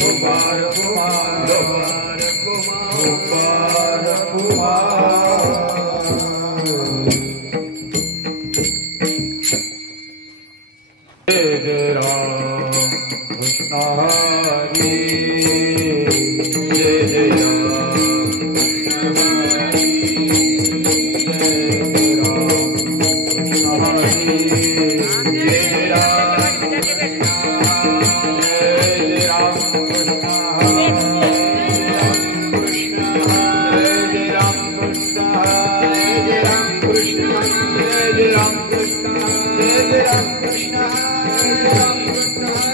गोपाल कुमार गोपाल कुमार जय जय राम कृष्ण हरि जय जय रूप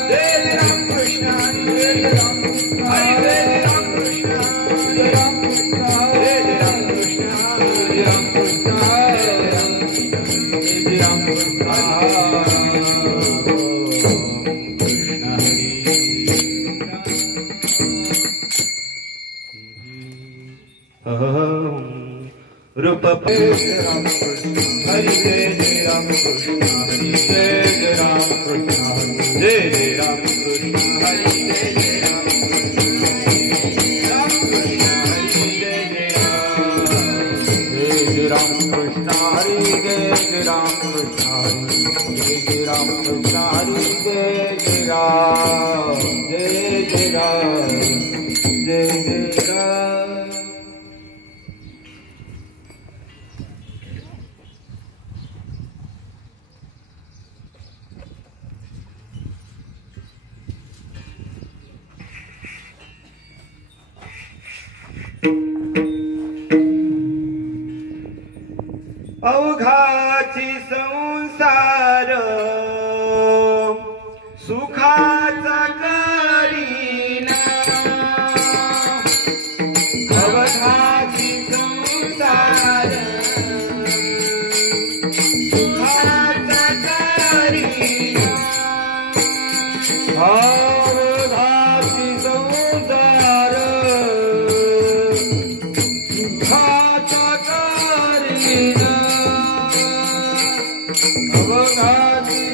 जय राम कृष्ण हरि जय जय राम कृष्ण हरि जय जय राम कृष्ण जय जय राम कृष्ण हरि जय जय राम कृष्ण हरि जय जय राम कृष्ण हरि जय जय राम कृष्ण हरि जय जय राम कृष्ण हरि जय जय राम जय जय राम जय जय राम अवघाची संसार सुखाचा करीना अवघाची संसार सुखाचा करीना अवघाची संसार सुखाचा करीना अवघाची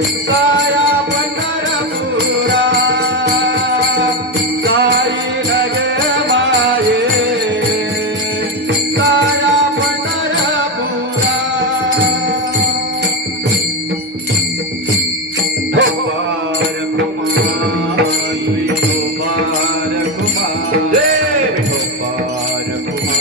काया पंढरपुरा साई नगे माये काया पंढरपुरा धोपार कुमाई धोपार कुमाई धोपार कुमाई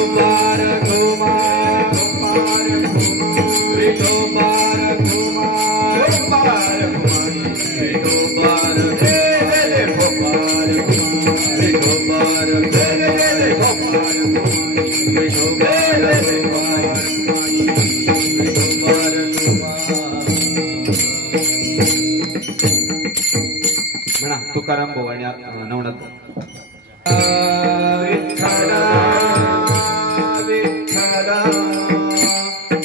धोपार कुमाई धोपार कुमाई धोपार तुकाराम भोगाणी नवनाथ विठ्ठला विठ्ठला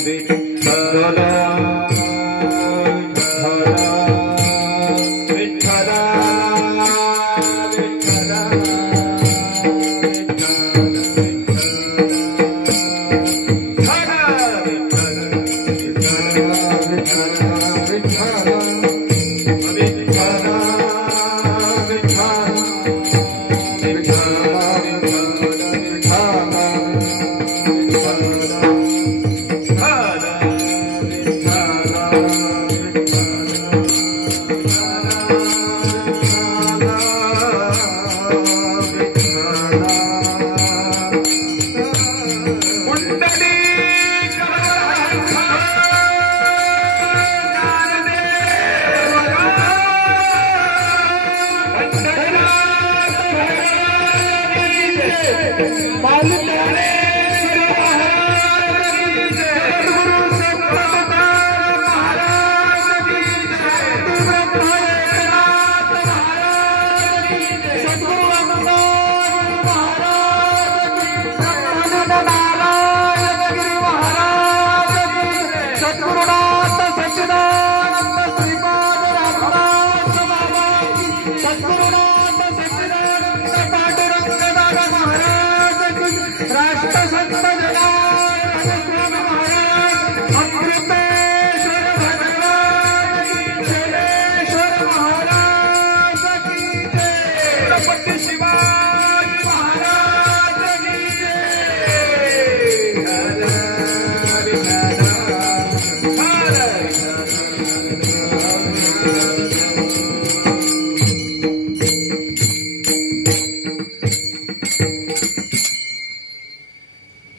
विठ्ठला विठ्ठला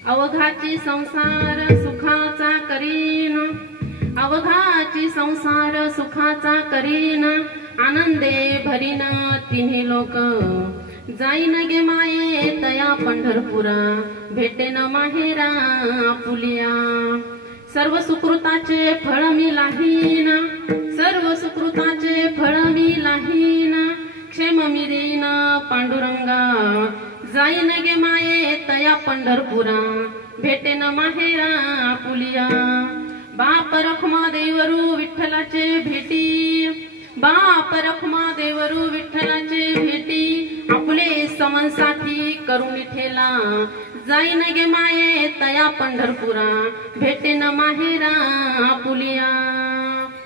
अवघाची संसार सुखाचा करीन अवघाची संसार सुखाचा करीन आनंदे भरीन तिन्ही लोक जाईन गे माये तया पंढरपुरा भेटेन माहेरा पुलिया सर्व सुकृताचे फळ मी लाहीन सर्व सुकृताचे फळ मी लाहीन क्षेम मिरीन पांडुरंगा जाईन गे माये तया पंढरपुरा भेटेन माहेरा पुलिया बाप रखमा देवरू विठ्ठलाचे भेटी बाप रखमा देवरू विठ्ठलाचे भेटी आपले समनसाथी करून ठेला जाईन गे माये तया पंढरपुरा भेटेन माहेरा पुलिया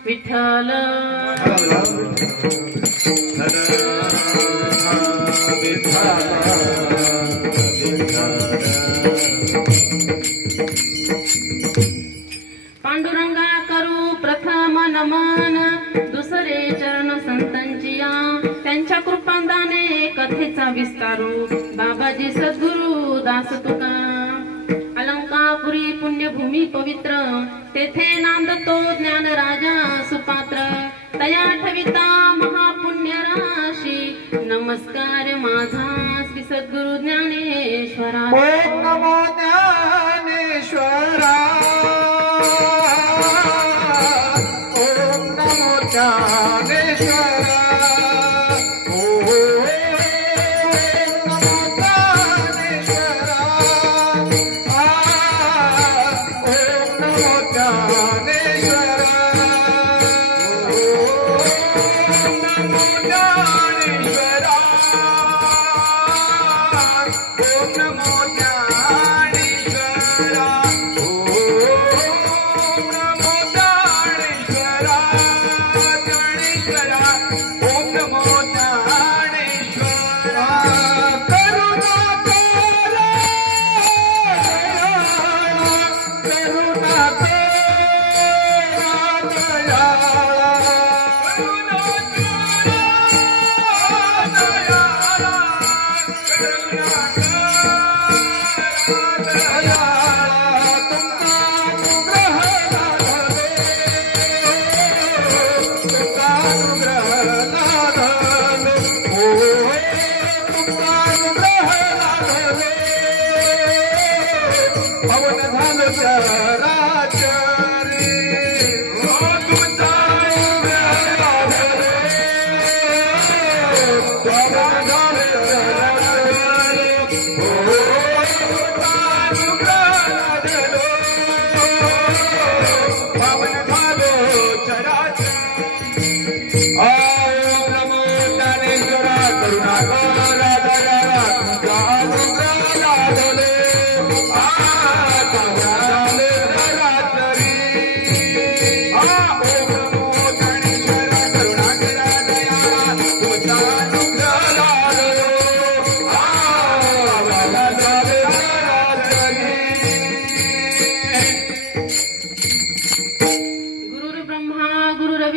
विठ्ठल पांडुरंगा करू प्रथम नमन दुसरे चरण संतांचिया त्यांच्या कृपांदाने कथेचा विस्तारू बाबाजी सद्गुरु दास तुका अलंकापुरी पुण्यभूमी पवित्र तेथे नांदतो ज्ञान राजा सुपात्र तया ठविता महापुण्य राशी नमस्कार माझा श्री सद्गुरु ज्ञानेश्वरा ओम नमो ज्ञानेश्वरा ओम नमो ज्ञानेश्वरा Oh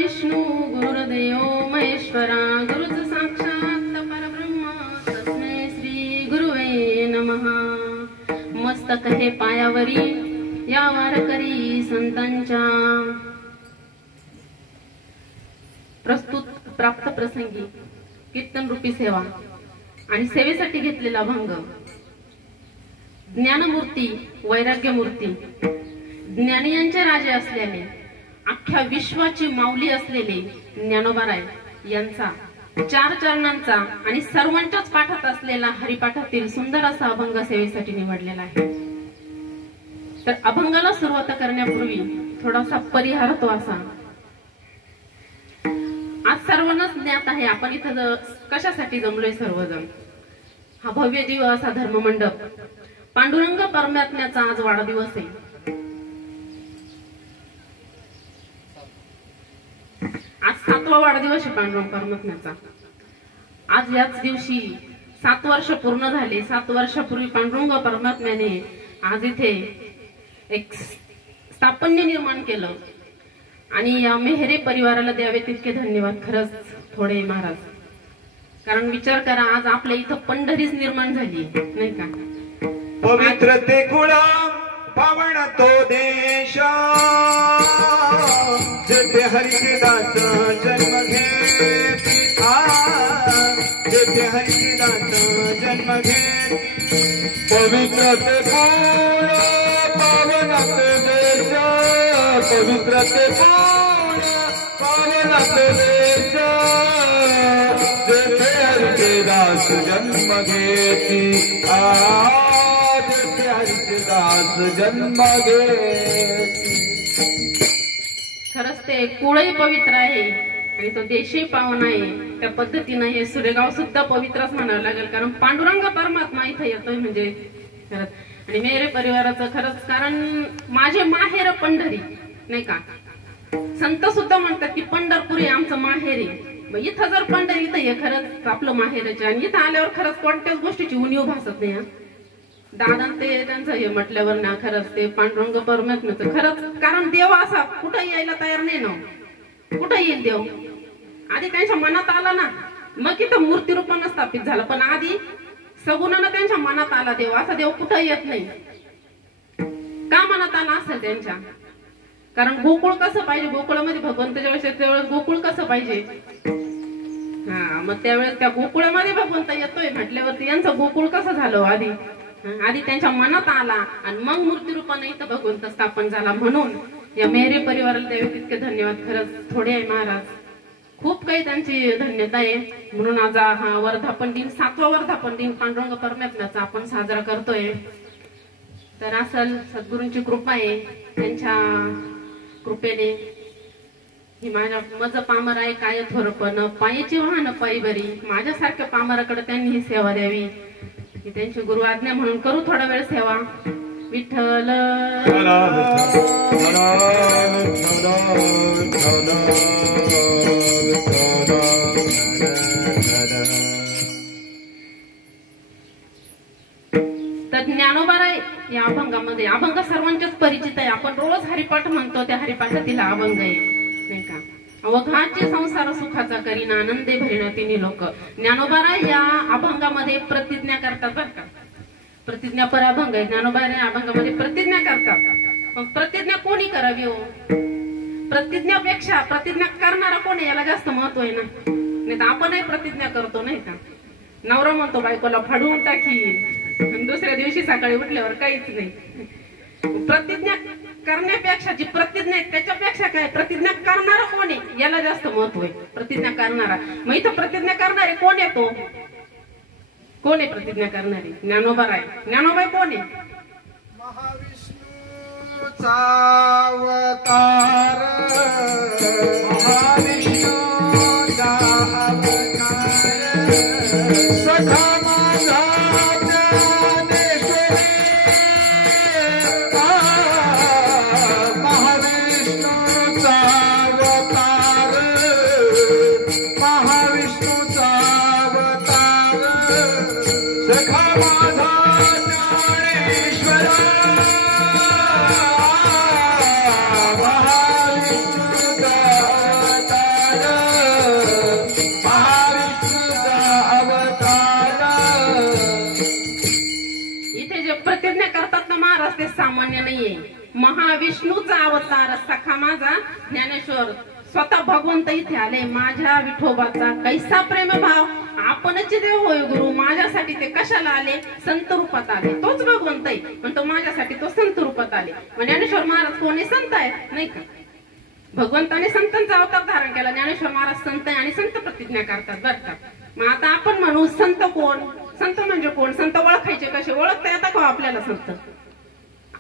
विष्णू गुरुर्देवो महेश्वरा गुरुच साक्षात परब्रह्म तस्मै श्री गुरुवे नमः. मस्तक हे पायावरी या वारकरी संतांच्या. प्रस्तुत प्राप्त प्रसंगी कीर्तन रूपी सेवा आणि सेवेसाठी घेतलेला अभंग. ज्ञानमूर्ती वैराग्यमूर्ती ज्ञानियांचे राजे असलेले अख्ख्या विश्वाची माऊली असलेले ज्ञानोबाराय यांचा 4 चरणांचा आणि सर्वांच्याच पाठात असलेला हरिपाठातील सुंदर असा अभंग सेवेसाठी निवडलेला आहे. तर अभंगाला सुरुवात करण्यापूर्वी थोडासा परिहार तो असा. आज सर्वांनाच ज्ञात आहे आपण इथं कशासाठी जमलोय सर्वजण. हा भव्य दिव्य असा धर्ममंडप पांडुरंग परमात्म्याचा आज वाढदिवस आहे. आज 7वा वाढदिवस आहे पांडुरंग परमात्म्याचा. आज याच दिवशी 7 वर्ष पूर्ण झाले. 7 वर्षापूर्वी पांडुरंग परमात्म्याने आज इथे एक स्थापन्य निर्माण केलं आणि या मेहरे परिवाराला द्यावे तितके धन्यवाद. खरंच थोडे महाराज. कारण विचार करा आज आपल्या इथं पंढरीच निर्माण झाली नाही का. पवित्र ते कुळ पावन तो देश जेथे हरिदास जन्म घेत. जेथे हरिदास जन्म घेत. पवित्र ते कुळ पावन तो देश. पवित्र ते कुळ पावन तो देश जेथे हरिदास जन्म घेती. हरिदास जन्म घेती. खरंच ते कुळही पवित्र आहे आणि तो देशही पावन आहे. त्या पद्धतीनं हे सुरेगाव सुद्धा पवित्रच म्हणावं लागेल. कारण पांडुरंग परमात्मा इथे येतोय म्हणजे खरंच. आणि मेरे परिवाराचं खरंच कारण माझे माहेर पंढरी नाही का. संत सुद्धा म्हणतात की पंढरपूर हे आमचं माहेर आहे. इथं जर पंढरी इथं हे खरंच आपलं माहेरच आहे. आणि इथं आल्यावर खरंच कोणत्याच गोष्टीची उणीव भासत नाही. दादा ते त्यांचं हे म्हटल्यावर ना खरंच ते पांडुरंग परमात्म्याचं खरंच. कारण देव असा कुठं यायला तयार नाही ना. कुठं येईल देव. आधी त्यांच्या मनात आला ना मग इथं मूर्ती रूपानं स्थापित झालं. पण आधी सगुणानं त्यांच्या मनात आला देव. असा देव कुठं येत नाही. का मनात आला असेल त्यांच्या. कारण गोकुळ कसं पाहिजे. गोकुळामध्ये भगवंताच्या वेळेस गोकुळ कसं पाहिजे. हा मग त्यावेळेस त्या गोकुळामध्ये भगवंत येतोय म्हटल्यावरती यांचं गोकुळ कसं झालं. आधी त्यांच्या मनात आला आणि मग मूर्ती रूपाने इथं भगवंत स्थापन झाला. म्हणून या मेहरे परिवाराला द्यावे तितके धन्यवाद. खरंच थोडे आहे महाराज. खूप काही त्यांची धन्यता आहे. म्हणून आज हा वर्धापन दिन 7वा वर्धापन दिन पांडुरंग परमात्म्याचा आपण साजरा करतोय. तर असल सद्गुरूंची कृपा आहे. त्यांच्या कृपेने ही माझ्या मज पामर आहे काय थोरपण पायीची वाहन पायी बरी. माझ्यासारख्या पामराकडे त्यांनी ही सेवा द्यावी ही त्यांची गुरु आज्ञा. म्हणून करू थोडा वेळ सेवा. विठ्ठल तर ज्ञानोबाराय या अभंगामध्ये. अभंग सर्वांच्याच परिचित आहे. आपण रोज हरिपाठ म्हणतो. त्या हरिपाठातील अभंग आहे नाही का. अवघाचे संसार सुखाचा करीना आनंदे भरिना तिन्ही लोक. ज्ञानोबाराय या अभंगामध्ये प्रतिज्ञा करतात बरं का. प्रतिज्ञा पर अभंग आहे. ज्ञानोबाराय अभंगामध्ये प्रतिज्ञा करतात. पण प्रतिज्ञा कोणी करावी हो. प्रतिज्ञापेक्षा प्रतिज्ञा करणारा कोण आहे याला जास्त महत्व आहे ना. नाही तर आपणही प्रतिज्ञा करतो नाही का. नवरा म्हणतो बायकोला फाडून टाकी. दुसऱ्या दिवशी सकाळी उठल्यावर काहीच नाही. प्रतिज्ञा करण्यापेक्षा जी प्रतिज्ञा आहे त्याच्यापेक्षा काय प्रतिज्ञा करणारा कोण आहे याला जास्त महत्व आहे. प्रतिज्ञा करणारा. मग इथं प्रतिज्ञा करणारे कोण आहे. तो कोण आहे प्रतिज्ञा करणारी. ज्ञानोबाराय. ज्ञानोबाई कोण आहे. महाविष्णूचा अवतार. महाविष्णूचा अवतार. सखा माझा महाविष्णूचा अवतार सखा माझा ज्ञानेश्वर स्वतः भगवंत इथे आले. माझ्या विठोबाचा कैसा प्रेम भाव, आपणच देव होय गुरु, माझ्यासाठी ते कशाला आले, संत रूपात आले. तोच भगवंत आहे पण तो माझ्यासाठी तो संत रूपात आले. ज्ञानेश्वर महाराज कोणी संत आहेत नाही का, भगवंताने संतांचा अवतार धारण केला. ज्ञानेश्वर महाराज संत आहे आणि संत प्रतिज्ञा करतात बरं का. मग आता आपण म्हणू संत कोण, संत म्हणजे कोण, संत ओळखायचे कसे, ओळखता येतात का आपल्याला संत?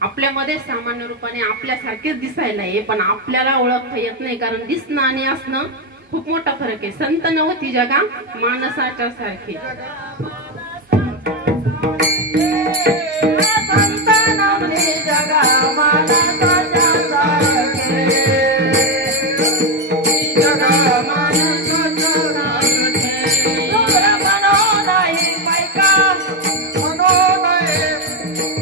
आपल्यामध्ये सामान्य रूपाने आपल्यासारखेच दिसायला आहे पण आपल्याला ओळखता येत नाही, कारण दिसणं आणि असणं खूप मोठा फरक आहे. संत नव्हती जगा माणसाच्या सारखी, संत नव्हती जगा माणसाच्या सारखे, जगा माणसाच्या सारखे. मनो नाही पैका मनो नाही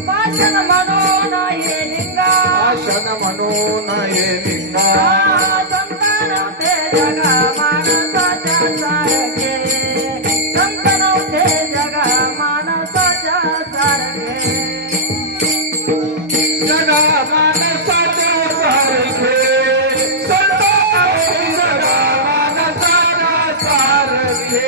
भाषण मनो नाही लिंगा, भाषण मनो नाही लिंगा. संत नव्हते जगा माणसाच्या सारखे, संत नव्हते जगा माणसाच्या सारखे, जगा माणसाच्या सारखे. संत नव्हते जगा माणसाच्या सारखे,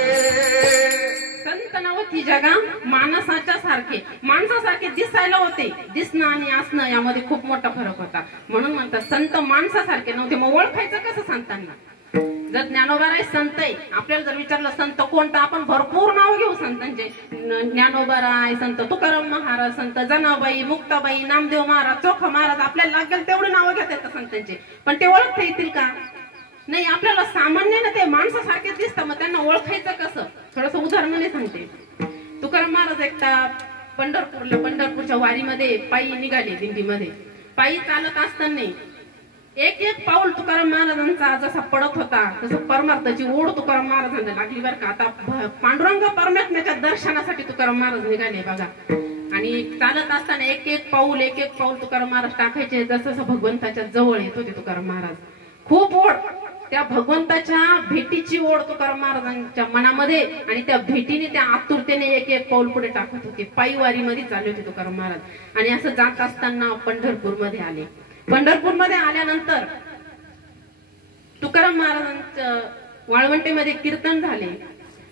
संत नव्हती जगा माणसाच्या सारखे. माणसासारखे दिसायला होते, दिसणं आणि असणं यामध्ये खूप मोठा फरक होता. म्हणून म्हणतात संत माणसासारखे नव्हते. मग ओळखायचं कसं संतांना? जर ज्ञानोबा राय संत आहे, आपल्याला जर विचारलं संत कोणतं, आपण भरपूर नाव घेऊ संतांचे. ज्ञानोबा राय संत, तुकाराम महाराज संत, जनाबाई, मुक्ताबाई, नामदेव महाराज, चोखा महाराज, आपल्याला लागेल तेवढे नाव घेता येतात संतांचे. पण ते ओळखता येतील का? नाही. आपल्याला सामान्याने ते माणसासारखेच दिसतं, मग त्यांना ओळखायचं कसं? थोडस उदाहरणाने सांगते. तुकाराम महाराज एकटा पंढरपूरच्या वारीमध्ये पायी निघाले, दिंडीमध्ये पायी चालत असताना एक एक पाऊल तुकाराम महाराजांचा जसा पडत होता तसं परमार्थाची ओढ तुकाराम महाराजांना लागली बरं का. आता पांडुरंग परमात्म्याच्या दर्शनासाठी तुकाराम महाराज निघाले बघा. आणि चालत असताना एक एक पाऊल तुकाराम महाराज टाकायचे, जसं भगवंताच्या जवळ येत होते तुकाराम महाराज. खूप ओढ, त्या भगवंताच्या भेटीची ओढ तुकाराम महाराजांच्या मनामध्ये, आणि त्या भेटीने त्या आतुरतेने एक एक पाऊल पुढे टाकत होते. पायी वारीमध्ये चालले होते तुकाराम महाराज. आणि असं जात असताना पंढरपूरमध्ये आले. पंढरपूरमध्ये आल्यानंतर तुकाराम महाराजांचं वाळवंटेमध्ये कीर्तन झाले.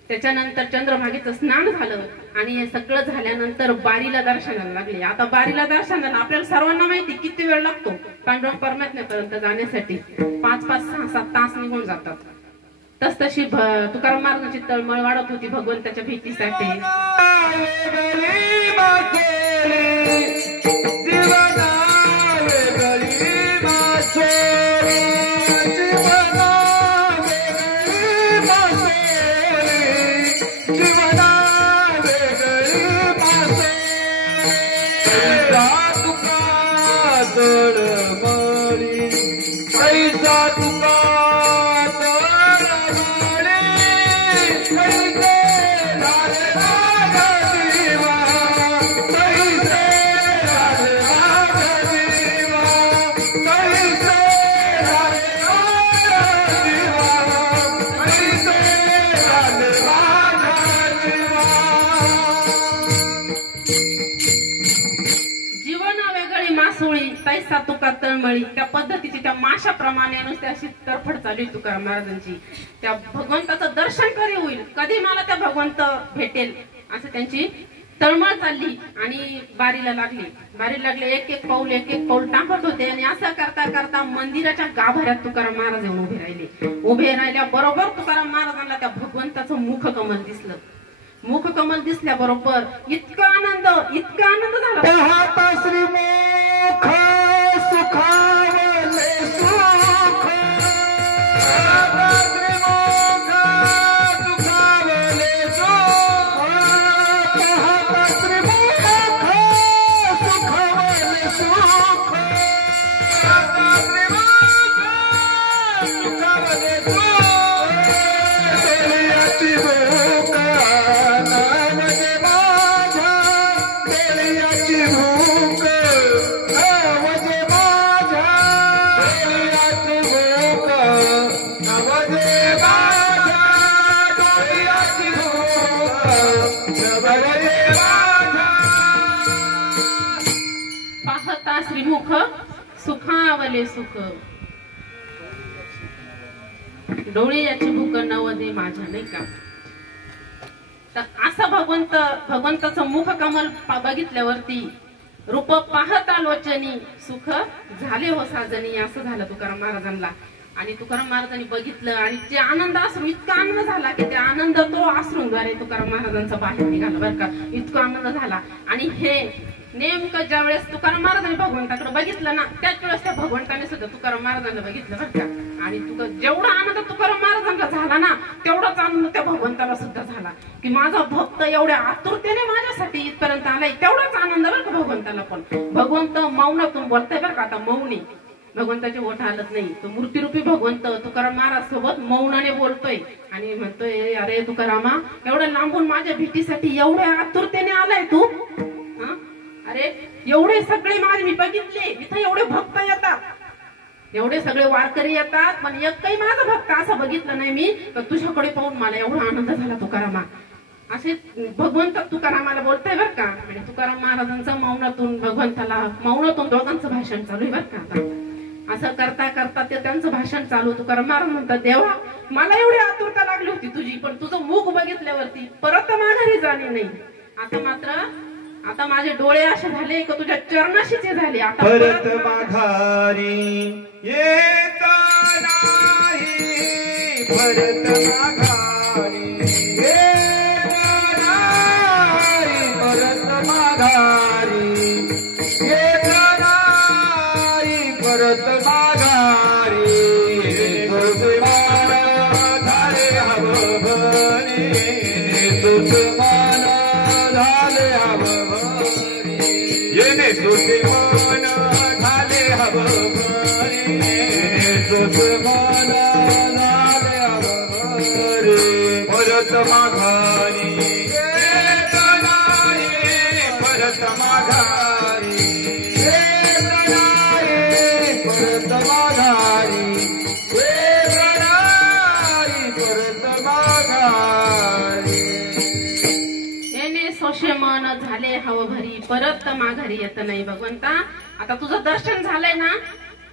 त्याच्यानंतर चंद्रभागेचं स्नान झालं आणि हे सगळं झाल्यानंतर बारीला दर्शनाला लागले. आता बारीला दर्शनाला आपल्याला सर्वांना माहिती किती वेळ लागतो पांडुरंग परमात्म्यापर्यंत जाण्यासाठी. 5-5, 6-7 तास निघून जातात. तशी तुकाराम महाराजांची तळमळ वाढत होती भगवंताच्या भेटीसाठी. त्या पद्धतीची त्या माशाप्रमाणे नुसते अशी तरफड चालू आहे तुकाराम महाराजांची. त्या भगवंताचं दर्शन कधी होईल, कधी मला त्या भगवंत भेटेल असं त्यांची तळमळ चालली. आणि बारीला लागले एक एक पाऊल टाकत होते. आणि असं करता करता मंदिराच्या गाभाऱ्यात तुकाराम महाराज येऊन उभे राहिल्या बरोबर तुकाराम महाराजांना त्या भगवंताचं मुखकमल दिसलं. मुखकमल दिसल्याबरोबर इतका आनंद झाला. सुखावले सुख डोळे याची भूक नवदे माझ्या, नाही का? तर असं भगवंताचं मुख कमल बघितल्यावरती रूप पाहता लोचनी सुख झाले हो साजनी, असं झालं तुकाराम महाराजांना. आणि तुकाराम महाराजांनी बघितलं आणि ते आनंद अश्रू, इतका आनंद झाला की ते आनंद तो अश्रूंद्वारे तुकाराम महाराजांचा बाहेर निघाला बरं का. इतका आनंद झाला. आणि हे नेमकं ज्या वेळेस तुकाराम महाराजांनी भगवंताकडे बघितलं ना, त्याच वेळेस त्या भगवंताने सुद्धा तुकाराम महाराजांना बघितलं बरं का. आणि जेवढा आनंद तुकाराम महाराजांना झाला ना, तेवढाच आनंद त्या भगवंताला सुद्धा झाला की माझा भक्त एवढ्या आतुरतेने माझ्यासाठी इथपर्यंत आलाय. तेवढाच आनंद बरं का भगवंताला. पण भगवंत मौनातून बोलताय बरं का. आता मौनी भगवंताचे ओठ हालत नाही. तो मूर्तिरूपी भगवंत तुकाराम महाराज सोबत मौनाने बोलतोय आणि म्हणतोय, अरे तुकारामा, एवढ्या लांबून माझ्या भेटीसाठी एवढ्या आतुरतेने आलाय तू. अरे एवढे सगळे माझे मी बघितले, इथं एवढे भक्त येतात, एवढे सगळे वारकरी येतात, पण एकही माझा भक्त असं बघितलं नाही मी, तर तुझ्याकडे पाहून मला एवढा आनंद झाला तुकारामा. असे भगवंत तुकारामाला बोलताय बर का. आणि तुकाराम महाराजांचं मौनातून भगवंताला, मौनातून दोघांचं भाषण चालू आहे बर का. आता असं करता करता ते त्यांचं भाषण चालू. तुकाराम महाराज म्हणतात, देवा मला एवढी आतुरता लागली होती तुझी, पण तुझं मुख बघितल्यावरती परत माघारी झाली नाही. आता माझे डोळे असे झाले की तुझ्या चरणाशीचे झाले. आता परत माघारी येत नाही, परत माघारी येत नाही, परत माघारी येत नाही, परत माघारी. सुसमान झाले हवभरी, सुसमान झाले हवभरी, येणे सुसमान झाले हवभरी, सुसमान झाले हवभरी. परत माघारी येत नाही, परत माघारी येत नाही, परत माघारी येत नाही, परत माघारी. येणे सोशे मन झाले हवभरी, परत माघारी येत नाही. भगवंता आता तुझं दर्शन झालंय ना,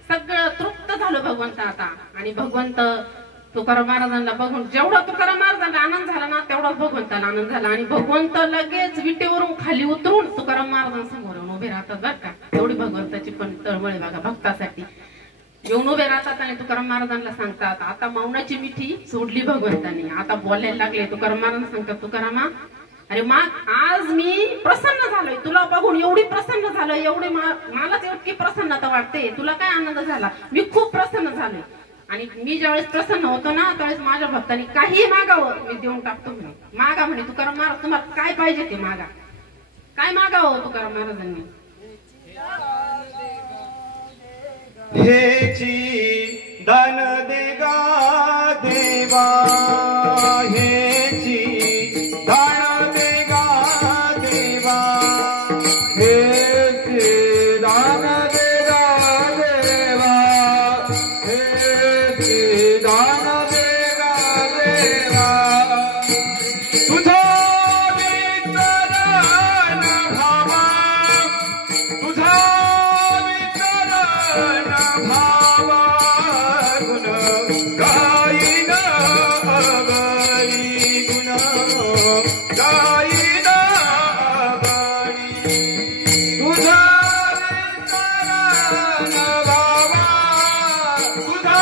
सगळं तृप्त झालं भगवंत आता. आणि भगवंत तुकाराम महाराजांना बघून जेवढा तुकाराम महाराजांना आनंद झाला ना, तेवढाच भगवंताला आनंद झाला. आणि भगवंत लगेच विटेवरून खाली उतरून तुकाराम महाराजांसमोर येऊन उभे राहतात बर का. एवढी भगवंताची पण तळमळ बघा भक्तासाठी. येऊन उभे राहतात आणि तुकाराम महाराजांना सांगतात, आता मौनाची मिठी सोडली भगवंतांनी, आता बोलायला लागले. तुकाराम महाराज सांगतात, तुकारामा अरे आज मी प्रसन्न झालोय तुला बघून, एवढी प्रसन्न झालोय, एवढे मलाच इतकी प्रसन्नता वाटते. तुला काय आनंद झाला? मी खूप प्रसन्न झालोय. आणि मी ज्यावेळेस प्रसन्न होतो ना, त्यावेळेस माझ्या भक्तांनी काही मागावं मी देऊन टाकतो म्हणे. मागा म्हणे तुकाराम महाराज, तुम्हाला काय पाहिजे ते मागा. काय मागावं तुकाराम महाराजांनी? हेची दान देगा देवा, हेची दान देगा देवा, हेची दान देगा देवा, हेची दान देगा देवा. तुझा वितरण भावा, तुझा वितरण भावा, गुण गाईन अगरी, गुण गाईन अगरी. तुझा वितरण भावा, तुझा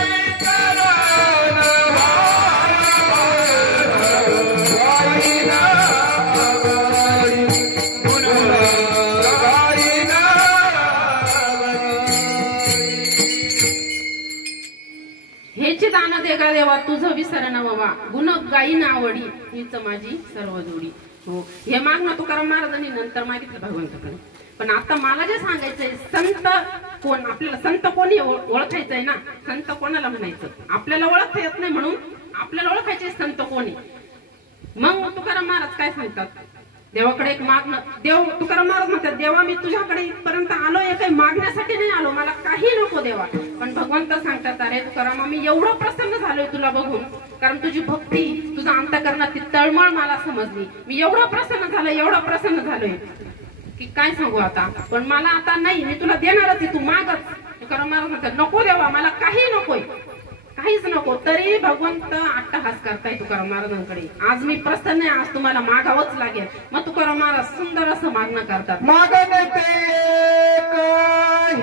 वितरण भावा, गाईन अगरी, गुण गाईन हेची दान देगा देवा, तुझं विसरण बाबा, गुण गायी आवडी, हीच माझी सर्व जोडी. हो, हे मागणं तुकाराम महाराजांनी नंतर मागितलं भगवंताकडे. पण आता मला जे सांगायचंय, संत कोण, आपल्याला संत कोणी ओळखायचंय ना. संत कोणाला म्हणायचं? आपल्याला ओळखता येत नाही म्हणून आपल्याला ओळखायचे संत कोणी. मग तुकाराम महाराज काय सांगतात, देवाकडे एक मागणं. तुकाराम महाराज म्हणतात, देवा मी तुझ्याकडे इथपर्यंत आलोय काही मागण्यासाठी नाही आलो, मला काही नको देवा. पण भगवंत सांगतात, अरे तुकारामा मी एवढं प्रसन्न झालोय तुला बघून, कारण तुझी भक्ती, तुझा अंतःकरणात ती तळमळ मला समजली. मी एवढं प्रसन्न झालोय, एवढं प्रसन्न झालोय. की काय सांगू आता. पण मला आता नाही, मी तुला देणारच आहे, तू मागच. तुकाराम महाराज म्हणतात नको देवा, मला काही नकोय, काहीच नको. तरी भगवंत अट्टहास करताय तुकाराम महाराजांकडे. आज मी प्रसन्न आहे, आज तुम्हाला मागावंच लागेल. मग तुकाराम महाराज सुंदर असं मागणं करतात. मागणे ते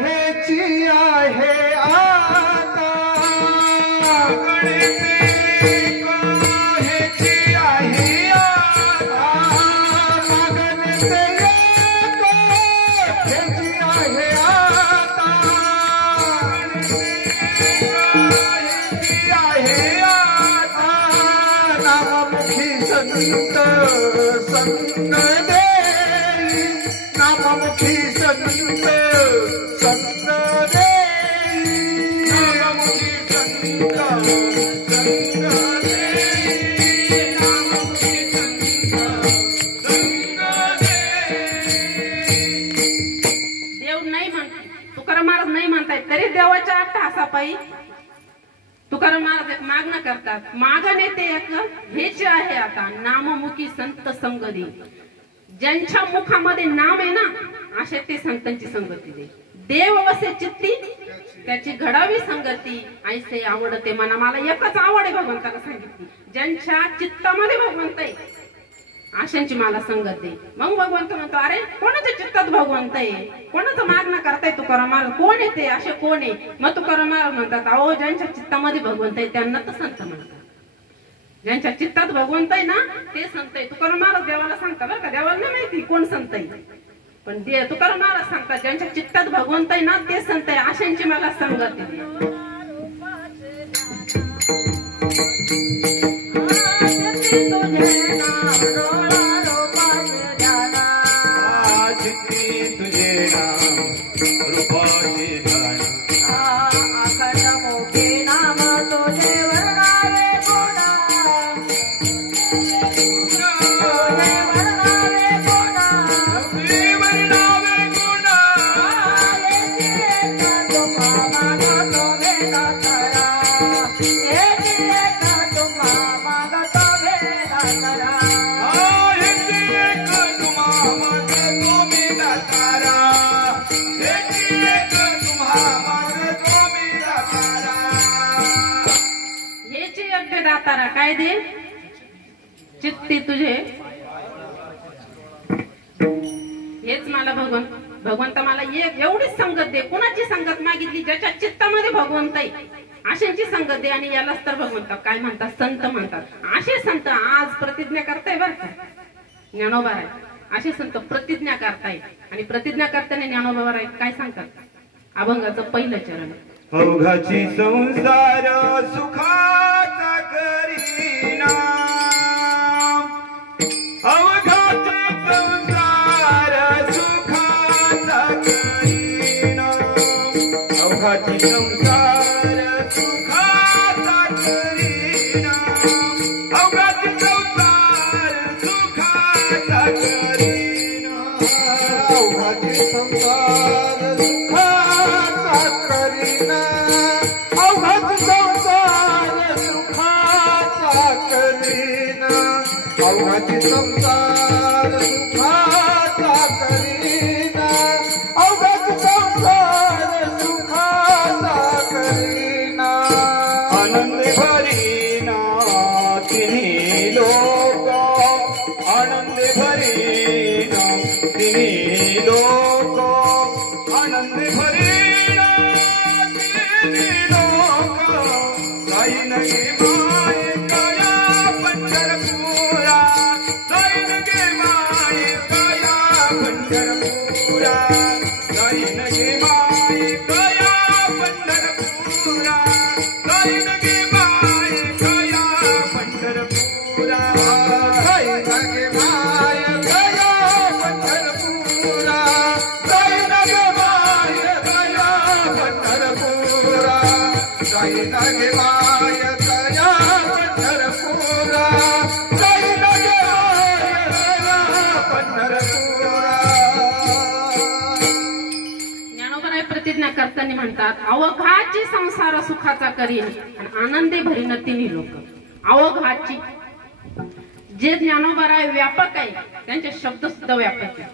हेची आहे आता, मागणे ते हेची आहे आता, मागणे ते हेची आहे आता, आहे आता. नाममुखी संत संत देई, नाममुखी संत संत देई, नाममुखी संत संत देई, नाममुखी संत संत देई. देव नाही म्हणत, तुकाराम महाराज नाही म्हणतायत, तरी देवाच्या अट्टहासापायी तुकाराम महाराज एक मागणं करतात. मागणे ते एक हेच आहे आता, नाममुखी संत संगती. ज्यांच्या मुखामध्ये नाम आहे ना, अशा ते संतांची संगती दे. देव वसे चित्ती त्याची घडावी संगती, ऐसे आवडते मना. मला एकच आवड आहे भगवंताला सांगितली, ज्यांच्या चित्तामध्ये भगवंत आहे अशांची मला संगत दे. मग भगवंत म्हणतो, अरे कोणाच्या चित्तात भगवंत आहे, कोणाचं मागणं करताय तुकाराम महाराज, कोण येते असे कोण आहे. मग तुकाराम महाराज म्हणतात, अहो ज्यांच्या चित्तामध्ये भगवंत आहे त्यांना तर संत म्हणतात. ज्यांच्या चित्तात भगवंत आहे ना ते संत आहे. तुकाराम महाराज देवाला सांगतात बरं का, देवाला नाही माहिती कोण संत आहे, पण तुकाराम महाराज सांगतात ज्यांच्या चित्तात भगवंत आहे ना ते संत आहे, अशांची मला संगत आहे. काय दे चित्ती तुझे, हेच मला भगवंत मला एवढीच संगत दे. कुणाची संगत मागितली, ज्याच्या चित्तामध्ये भगवंत आहे अशांची संगत दे. आणि यालाच तर भगवंत काय म्हणतात, संत म्हणतात. असे संत आज प्रतिज्ञा करताय बरं का, ज्ञानोबा आहे असे संत प्रतिज्ञा करताय. आणि प्रतिज्ञा करताना ज्ञानोबा आहे काय सांगतात, अभंगाचं पहिलं चरण. अवघाची संसार सुखाचा करीना, अवघाची संसार सुखाचा करीना, अवघाची संसार सुखाचा करीना, अवघाची संसार सुखाचा करीना, अवघाची संसार सुखाचा करीना, अवघाची संसार सुखाचा करीना, अवघाची संसार सुखाचा करीना, अवघाची संसार सुखाचा करीना. आनंद भरीना तिन्ही लोक, आनंद भरीना तिन्ही लोक, आनंद भरीना तिन्ही लोक. जाईन गे माय कया पंढरपुरा, जाईन गे माय कया पंढरपुरा, जाईन गे माय कया पंढरपुरा, जाईन गे माय कया पंढरपुरा, जाईन गे माय कया पंढरपुरा, जाईन गे माय कया पंढरपुरा, जाईन गे माय कया पंढरपुरा, जाईन गे माय कया पंढरपुरा. ज्ञानोबा प्रतिज्ञा करताना म्हणतात, अवघाची संसार सुखाचा करीन आणि आनंदे भरीन तिन्ही लोक. अवघाची, जे ज्ञानोबा व्यापक आहे त्यांचे शब्द सुद्धा व्यापक आहे.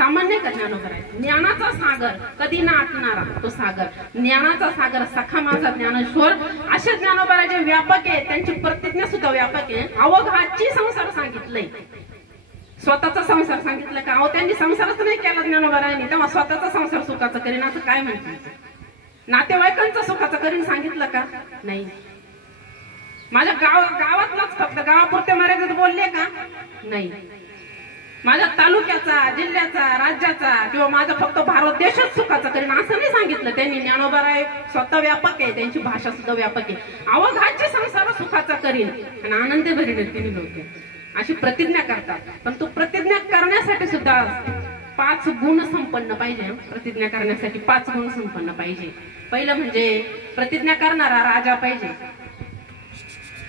सामान्य का ज्ञानोबा आहे ज्ञानाचा सागर कधी ना आटणारा तो सागर ज्ञानाचा सागर सखा माझा ज्ञानेश्वर असे ज्ञानोबा जे व्यापक आहे त्यांची प्रतिज्ञा सुद्धा व्यापक आहे अवघाची संसार सांगितलंय स्वतःचा संसार सांगितलं का अहो त्यांनी संसारच नाही केला ज्ञानोबारायांनी तेव्हा स्वतःचा संसार सुखाचा करीन असं काय म्हणतात नातेवाईकांचा सुखाचा करीन सांगितलं का नाही माझ्या गावातलाच फक्त गावापुरते मर्यादित बोलले का नाही माझ्या तालुक्याचा जिल्ह्याचा राज्याचा किंवा माझा फक्त भारत देशच सुखाचा करीन असं नाही सांगितलं त्यांनी ज्ञानोबाराय स्वतः व्यापक आहे त्यांची भाषा सुद्धा व्यापक आहे अवघाची संसार सुखाचा करीन आणि आनंदी भरीन तिने लोक अशी प्रतिज्ञा करतात पण तो प्रतिज्ञा करण्यासाठी सुद्धा 5 गुण संपन्न पाहिजे प्रतिज्ञा करण्यासाठी 5 गुण संपन्न पाहिजे पहिलं म्हणजे प्रतिज्ञा करणारा राजा पाहिजे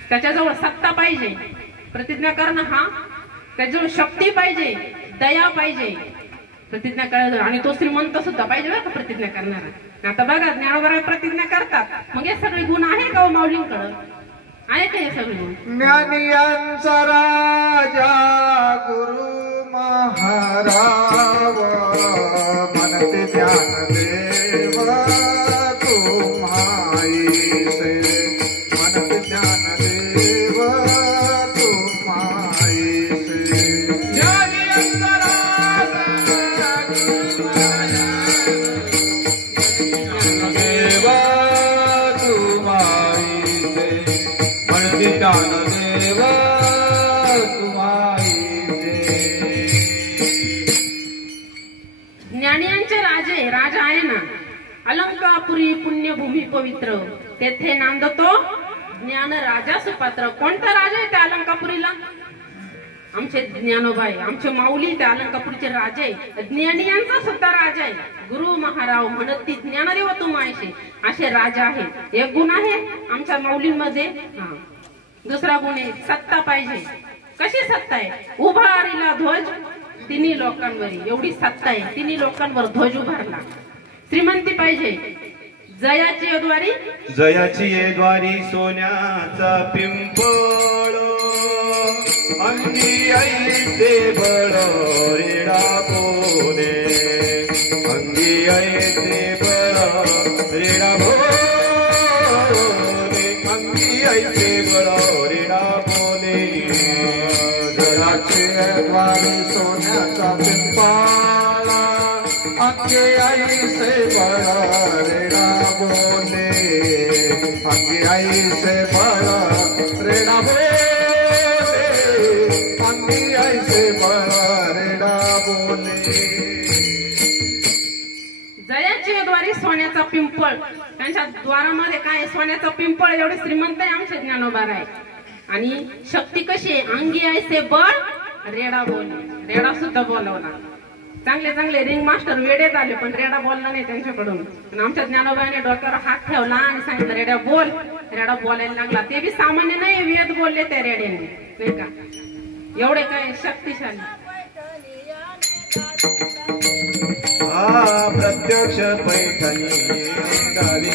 त्याच्याजवळ सत्ता पाहिजे प्रतिज्ञा करणं हा त्याच्याजवळ शक्ती पाहिजे दया पाहिजे प्रतिज्ञा कर आणि तो श्रीमंत सुद्धा पाहिजे बरं का प्रतिज्ञा करणारा आता बघा ज्ञानोबा प्रतिज्ञा करतात मग हे सगळे गुण आहे का माऊलींकडं आहे का हे सगळे गुण ज्ञानियांचा राजा गुरु महाराव मनते ज्ञानदेव तुम्हाईसे मनते ज्ञानदेव तुम्हाईसे ज्ञानियांचा राजा गुरु महाराव तुम्हाईसे मनते ज्ञानदेव ज्ञानियांचे राजे राजा आहे ना अलंकापुरी पुण्यभूमी पवित्र तेथे नांदतो ज्ञान राजा सुपात्र कोणता राजा आहे त्या अलंकापुरीला आमचे ज्ञानोबा आहे आमचे माऊली त्या अलंकापुरीचे राजे ज्ञानियांचा सुद्धा राजा आहे गुरु महाराव म्हणत ती ज्ञानदेव तुम्हाईसे असे राजा आहेत एक गुण आहे आमच्या माऊलींमध्ये दुसरा गुण आहे सत्ता पाहिजे कशी सत्ता आहे उभारीला ध्वज तिन्ही लोकांवर एवढी सत्ता आहे तिन्ही लोकांवर ध्वज उभारला श्रीमंती पाहिजे जयाची येद्वारी सोन्याचा पिंपळ अंगी ऐते बळ रेडा बोले अंगी ऐते बळ रेडा बोले अंगी ऐते बळ रेडा बोले जयाची येद्वारी सोन्याचा पिंपळ अंगे ऐसे बळ रेडा बोले अंगे ऐसे बळ रेडा बोले अंगे ऐसे बळ रेडा बोले जयाची द्वारी सोन्याचा पिंपळ त्यांच्या द्वारामध्ये काय सोन्याचा पिंपळ एवढे श्रीमंत आहे आमचे ज्ञानोबा आहे आणि शक्ती कशी आहे अंगी ऐसे बळ रेडा बोले रेडा सुद्धा बोलवला चांगले चांगले रिंग मास्टर वेडेत आले पण रेडा बोलला नाही त्यांच्याकडून आमच्या ज्ञानोबाने डोक्यावर हात ठेवला आणि सांगितलं रेड्या बोल रेडा बोलायला लागला ते बी सामान्य नाही वेद बोलले त्या रेड्याने नाही का एवढे काय शक्तिशाली प्रत्यक्ष पैठणी गावी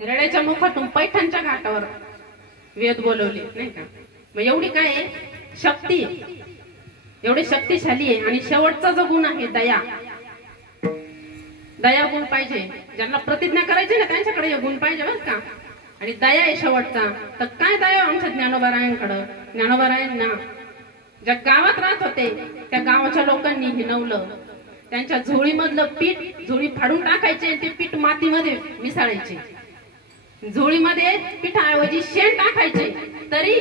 रेड्याच्या मुखातून पैठणच्या घाटावर वेद बोलवले नाही का मग एवढी काय शक्ती एवढी शक्तिशाली आहे आणि शेवटचा जो गुण आहे दया दया गुण पाहिजे ज्यांना प्रतिज्ञा करायची ना त्यांच्याकडे हे गुण पाहिजे बरं का आणि दया आहे शेवटचा तर काय दया आमच्या ज्ञानोबारायांकडं ज्ञानोबारायांना ज्या गावात राहत होते त्या गावाच्या लोकांनी हिनवलं त्यांच्या झोळीमधलं पीठ झोळी फाडून टाकायचे आणि ते पीठ मातीमध्ये मिसळायचे झोळीमध्ये पिठाऐवजी शेण टाकायचे तरी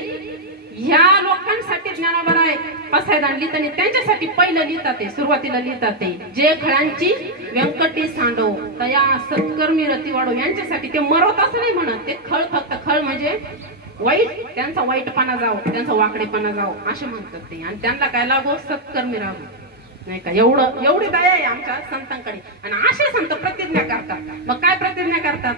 ह्या लोकांसाठी ज्ञानोबाराय पसायद आणली त्यांनी त्यांच्यासाठी पहिलं लिहितात सुरुवातीला लिहितात जे खळांची व्यंकटी सांडो तया सत्कर्मी रती वाढो यांच्यासाठी ते मरवत असं नाही म्हणत ते खळ फक्त खळ म्हणजे वाईट त्यांचा वाईटपणा जाओ, त्यांचा वाकडेपणा जाओ असे म्हणतात ते. आणि त्यांना काय लागो सत्कर्मी राहू नाही का. एवढी दया आहे आमच्या संतांकडे. आणि असे संत प्रतिज्ञा करतात. मग काय प्रतिज्ञा करतात?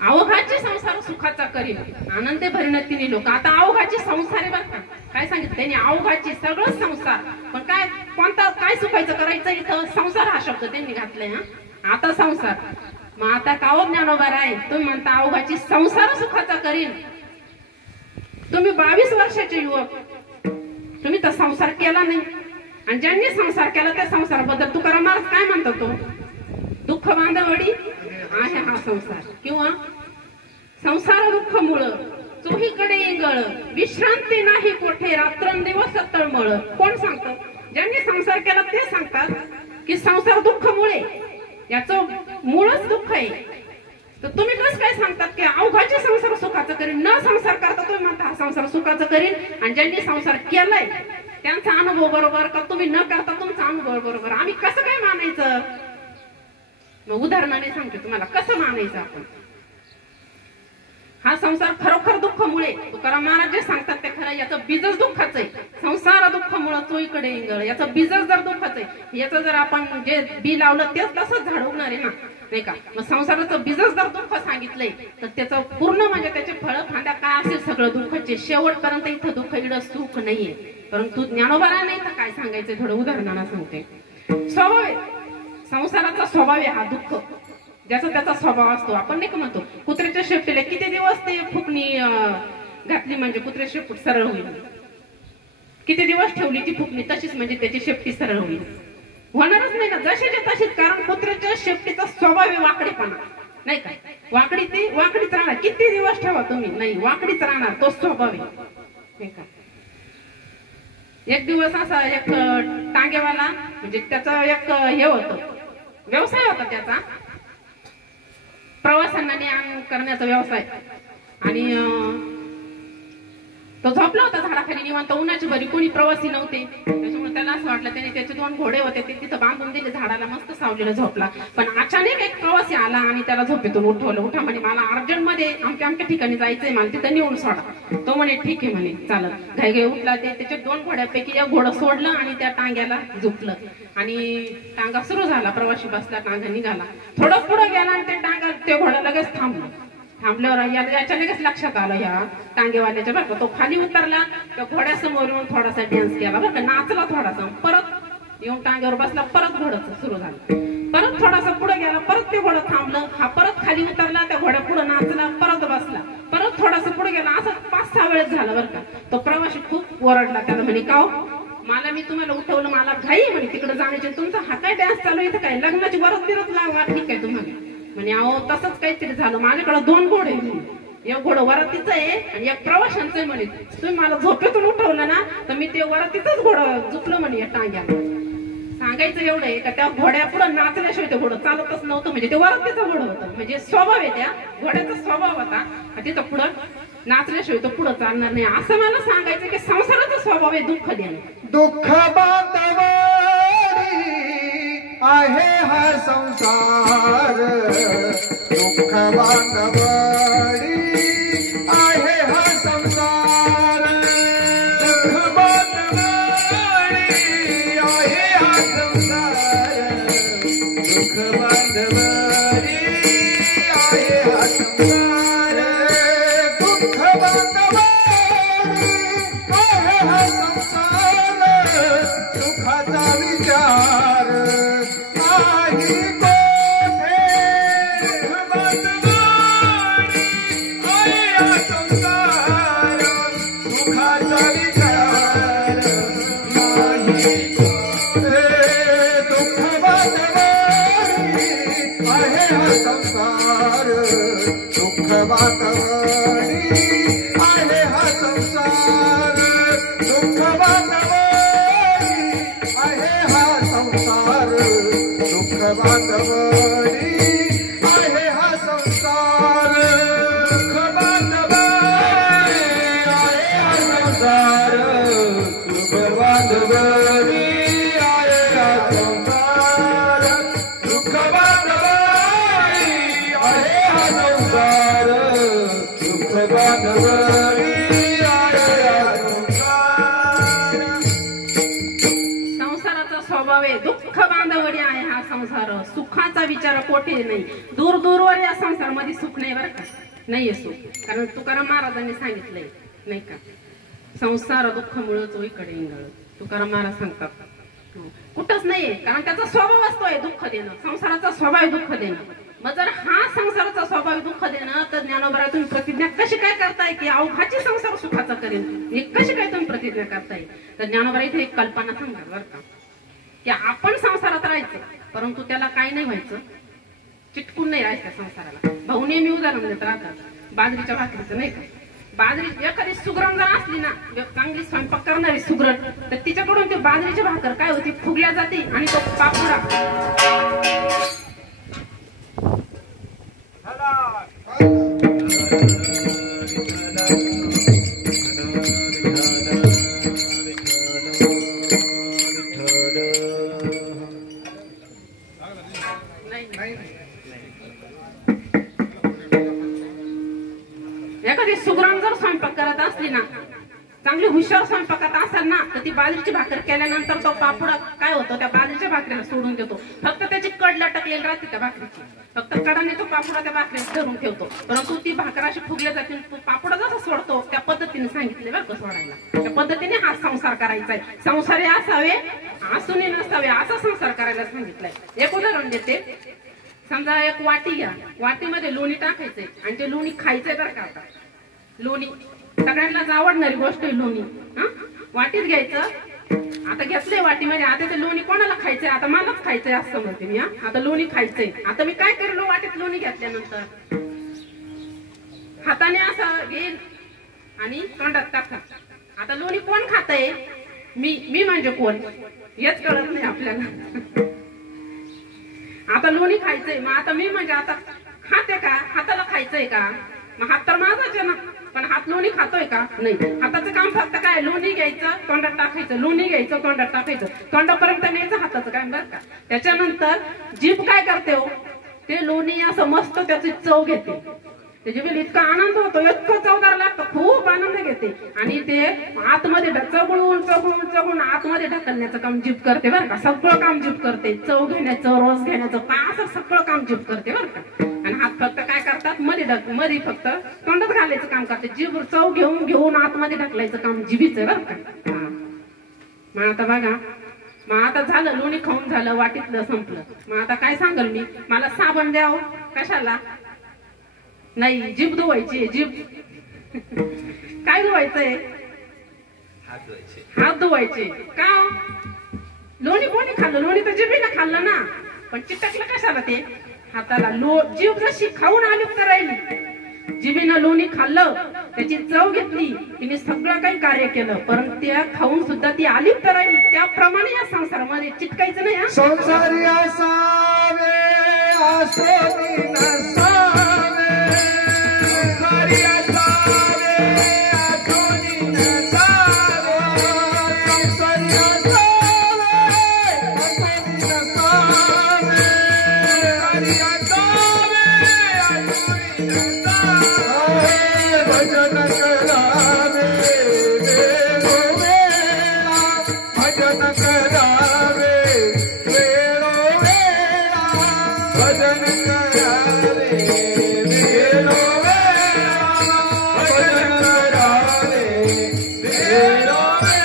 अवघाची संसार सुखाचा करील आनंदे भरीन तिन्ही लोक. आता अवघाची संसार आहे बरं का. काय सांगितलं त्यांनी? अवघाची सगळं संसार. पण काय कोणता काय सुखायचं करायचं? इथं संसार हा शब्द त्यांनी घातलाय. हा आता संसार. मग आता काव ज्ञानोबा आहे तुम्ही म्हणता अवघाची संसार सुखाचा करीन. तुम्ही 22 वर्षाचे युवक, तुम्ही तर संसार केला नाही. आणि ज्यांनी संसार केला त्या संसाराबद्दल तुकाराम महाराज काय म्हणतो? तो दुःख बांधवडी आहे हा संसार. किंवा संसार दुःख मुळ चोहीकडे इंगळ विश्रांती नाही कोठे रात्रंदिवस तळमळ. कोण सांगतं? ज्यांनी संसार केला ते सांगतात की संसार दुःख मुळे, याचं मूळच दुःख आहे. तर तुम्ही कसं काय सांगतात की अवघाचे संसार सुखाचं करीन? न संसार करता तुम्ही म्हणता हा संसार सुखाचं करीन. आणि ज्यांनी संसार केलाय त्यांचा अनुभव बरोबर का तुम्ही न करता तुमचा अनुभव बरोबर? आम्ही कसं काय मानायचं? मग उदाहरणाने सांगते तुम्हाला कसं मानायचं आपण. हा संसार खरोखर दुःखामुळे तुकाराम महाराज जे सांगतात ते खरं. याचं बीजच दुःखाचं आहे. संसार दुःखामुळे चोहीकडे इंगळ, याचं बीजच जर दुःखाचं आहे. याचं जर आपण जे बी लावलं तेच तसंच झाड उगणार आहे ना, नाही का. मग संसाराचं बीजच जर दुःख सांगितलंय तर त्याचं पूर्ण म्हणजे त्याचे फळ फांद्या काय असेल सगळं दुःखाचे. शेवटपर्यंत इथं दुःख इकडं सुख नाहीये. परंतु ज्ञानोबा नाही तर काय सांगायचं थोडं उदाहरणाला सांगते. स्वभाव आहे संसाराचा, स्वभाव आहे हा दुःख. ज्याचा त्याचा स्वभाव असतो. आपण नाही का म्हणतो कुत्र्याच्या शेपटीला किती दिवस ते फुकणी घातली म्हणजे कुत्र्याची शेपूट सरळ होईल. किती दिवस ठेवली ती फुकणी तशीच म्हणजे त्याची शेपटी सरळ होईल. होणारच नाही ना जशीच्या तशीच. कारण कुत्र्याच्या शेपटीचा स्वभाव आहे वाकडेपणा, नाही का. वाकडी ती वाकडीच राहणार. किती दिवस ठेवा तुम्ही, नाही वाकडीच राहणार. तो स्वभाव आहे, नाही का. एक दिवस असा एक टांगेवाला म्हणजे त्याचा एक हे होतं व्यवसाय होता त्याचा, प्रवासांना ने करण्याचा व्यवसाय. आणि तो झोपला होता झाडाखाली निवांत. उन्हाची भरी कोणी प्रवासी नव्हते. त्याच्यामुळे त्याला असं वाटलं त्याने त्याचे 2 घोडे होते ते तिथं बांधून दिले झाडाला. मस्त सावलीला झोपला. पण अचानक एक प्रवासी आला आणि त्याला झोपेतून उठवलं. उठा म्हणे मला अर्जंट मध्ये आमच्या ठिकाणी जायचंय, मला तिथं नेऊन सोडा. तो म्हणे ठीक आहे म्हणे चालत. घाई उठला. ते त्याच्या 2 घोड्यापैकी एक घोडं सोडलं आणि त्या टांग्याला झुकलं. आणि टांगा सुरू झाला. प्रवासी बसला, टांगा निघाला. थोडं पुढे गेला आणि ते घोडं लगेच थांबलं. थांबल्यावर याच्या लगेच लक्षात आलं या टांगेवाल्याच्या बरं का. तो खाली उतरला. त्या घोड्यासमोर येऊन थोडासा डान्स केला बरं का, नाचला थोडासा. परत येऊन टांग्यावर बसला. परत घोडं सुरू झालं. परत थोडासा पुढे गेला. परत ते घोडं थांबलं. हा परत खाली उतरला. त्या घोड्या पुढे नाचला. परत बसला. परत थोडासा पुढे गेला. असं 5-6 वेळेस झालं बरं का. तो प्रवासी खूप ओरडला. त्याला म्हणे का मला मी तुम्हाला उठवलं, मला घाई म्हणे तिकडे जाण्याची. तुमचा हा काय डान्स चालू इथं काय लग्नाची वरत बिरत लावा ठीक आहे तुम्हाला म्हणे. अहो तसंच काहीतरी झालं. माझ्याकडे 2 घोडे आहे. एक घोडं वरातीचं आहे आणि एक प्रवाशांचं आहे म्हणे. तुम्ही मला झोपेतून उठवलं ना तर मी ते वरातीचंच घोडं झुकलं म्हणे या टांग्याला. सांगायचं एवढं आहे का त्या घोड्या पुढे नाचल्याशिवाय ते घोडं चालतच नव्हतं. म्हणजे ते वरातीचं घोडं होतं. म्हणजे स्वभाव आहे त्या घोड्याचा स्वभाव होता. तिथं पुढं नाचल्याशिवाय तो पुढं चालणार नाही. असं मला सांगायचं की संसाराचा स्वभाव आहे दुःख देणं. दुःख बांधवडी आहे हा संसार. दुःख बांधवडी आहे हा संसार. दुःख बांधवडी आहे हा संसार. दुःख बांधवडी आहे हा संसार. दुःख बांधवडी आहे हा संसार. सुखाचा विचार नाही कोठे. बांधवडी आहे हा संसार. सुखाचा विचार नाही कोठे. दुःख बांधवडी आहे हा संसार. दुःख बांधवडी आहे हा संसार. दुःख बांधवडी आहे हा संसार. दुःख बांधवडी आहे हा संसार. दुःख बांधवडी आहे हा संसार. दुःख बांधवडी आहे हा संसार. दुःख बांधवडी आहे हा संसार. दुःख संसाराचा स्वभाव आहे दुःख बांधवडी आहे हा संसार. सुखाचा विचार कोठे नाही. दूर दूरवर या संसारामध्ये सुख नाही बरं का. नाहीये सुख. कारण तुकाराम महाराजांनी सांगितलंय नाही का, संसार दुःख मुळच इकडे इंगळ. तुकाराम महाराज सांगतात कुठंच नाहीये. कारण त्याचा स्वभाव असतोय दुःख देणं. संसाराचा स्वभाव दुःख देणं. मग जर हा संसाराचा स्वभाव दुःख देणं, तर ज्ञानोबरा तुम्ही प्रतिज्ञा कशी काय करताय की अवघाची संसार सुखाचा करेन, हे कशी काय तुम्ही प्रतिज्ञा करताय. तर ज्ञानोबरा इथे एक कल्पना सांगणार बरं का, की आपण संसारात राहायचं परंतु त्याला काही नाही व्हायचं, चिटकून नाही राहायचं संसाराला. भाऊ नेहमी उदाहरण देत राहतात बाजरीच्या भाकरीचं नाही का. बाजरी एखादी सुगरण जर असली ना, चांगली स्वयंपाक करणारी सुगरण, तर तिच्याकडून ते बाजरीची भाकर काय होती, फुगल्या जाते आणि तो पापुडा एखादी सुगरण जर स्वयंपाक करत असली ना, चांगली हुशार स्वयंपाकात असेल ना, तर ती बाजरीची भाकर केल्यानंतर तो पापुडा काय होतो, त्या बाजरीच्या भाकरीला सोडून देतो. फक्त त्याची कड लटकलेली राहते त्या भाकरीची, फक्त कडाने तो पापुडा त्या भाकरीला धरून ठेवतो. परंतु ती भाकर अशी फुगल्या जाते, पापुडा जसा सोडतो त्या पद्धतीने सांगितले बरं का सोडायला. त्या पद्धतीने हा संसार करायचा आहे. संसारी असावे असूनही नसावे असा संसार करायला सांगितलाय. एक उदाहरण देते. समजा एक वाटी घ्या, वाटीमध्ये लोणी टाकायचंय आणि ते लोणी खायचंय बरं का. आता लोणी सगळ्यांनाच आवडणारी गोष्ट आहे लोणी. वाटीत घ्यायचं. आता घेतलंय वाटीमध्ये, आता ते लोणी कोणाला खायचंय, आता मलाच खायचंय असं म्हणते मी. आता लोणी खायचंय. आता मी काय करलो, वाटीत लोणी घेतल्यानंतर हाताने असं घेईल आणि तोंडात टाका. आता लोणी कोण खातंय, मी म्हणजे कोण हेच कळत नाही आपल्याला. आता लोणी खायचंय, मग आता मी म्हणजे आता खाते का, हाताला खायचंय का, मग हात तर माझाच आहे ना, पण हात लोणी खातोय का, नाही. हाताचं काम फक्त काय, लोणी घ्यायचं तोंडात टाकायचं, लोणी घ्यायचं तोंडात टाकायचं, तोंडापर्यंत न्यायचं हाताचं काम बरं का. त्याच्यानंतर जीभ काय करते हो, ते लोणी असं मस्त त्याची चव घेते. त्याची वेळी इतका आनंद होतो, इतकं चवदार लागतं, खूप आनंद घेते. आणि ते आतमध्ये चघळून चघळून चघळून आतमध्ये ढकलण्याचं काम जीभ करते बरं का. सगळं काम जीभ करते, चव घेण्याचं, रस घेण्याचं, असं सगळं काम जीभ करते बरं का. आणि हात फक्त काय करतात, मध्ये फक्त तोंडात घालायचं काम करते. जीभ चव घेऊन घेऊन आतमध्ये ढकलायचं काम जिभीचं बरं का. मग आता बघा, मग आता झालं लोणी खाऊन झालं, वाटीतलं संपलं. मग आता काय सांगाल मी, मला साबण द्यावं कशाला, नाही जीभ धुवायची. जीभ काय धुवायचंय, हात धुवायचे का. लोणी कोणी खाल्लं, लोणी तर जिभीनं खाल्लं ना, पण चिटकलं कशाला ते हाताला. जीभ जशी खाऊन आलिप्त राहिली, जिभीनं लोणी खाल्लं, त्याची चव घेतली, तिने सगळं काही कार्य केलं, परंतु त्या खाऊन सुद्धा ती आलिप्त राहिली. त्याप्रमाणे या संसारामध्ये चिटकायचं नाही. संसारी असावे असोनी नसावे, संसारी असावे असोनी नसावे, संसारी असावे असोनी नसावे, संसारी असावे असोनी नसावे. भजन करावे वेळोवेळा, भजन करावे वेळोवेळा, भजन करावे वेळोवेळा, भजन करावे वेळोवेळा.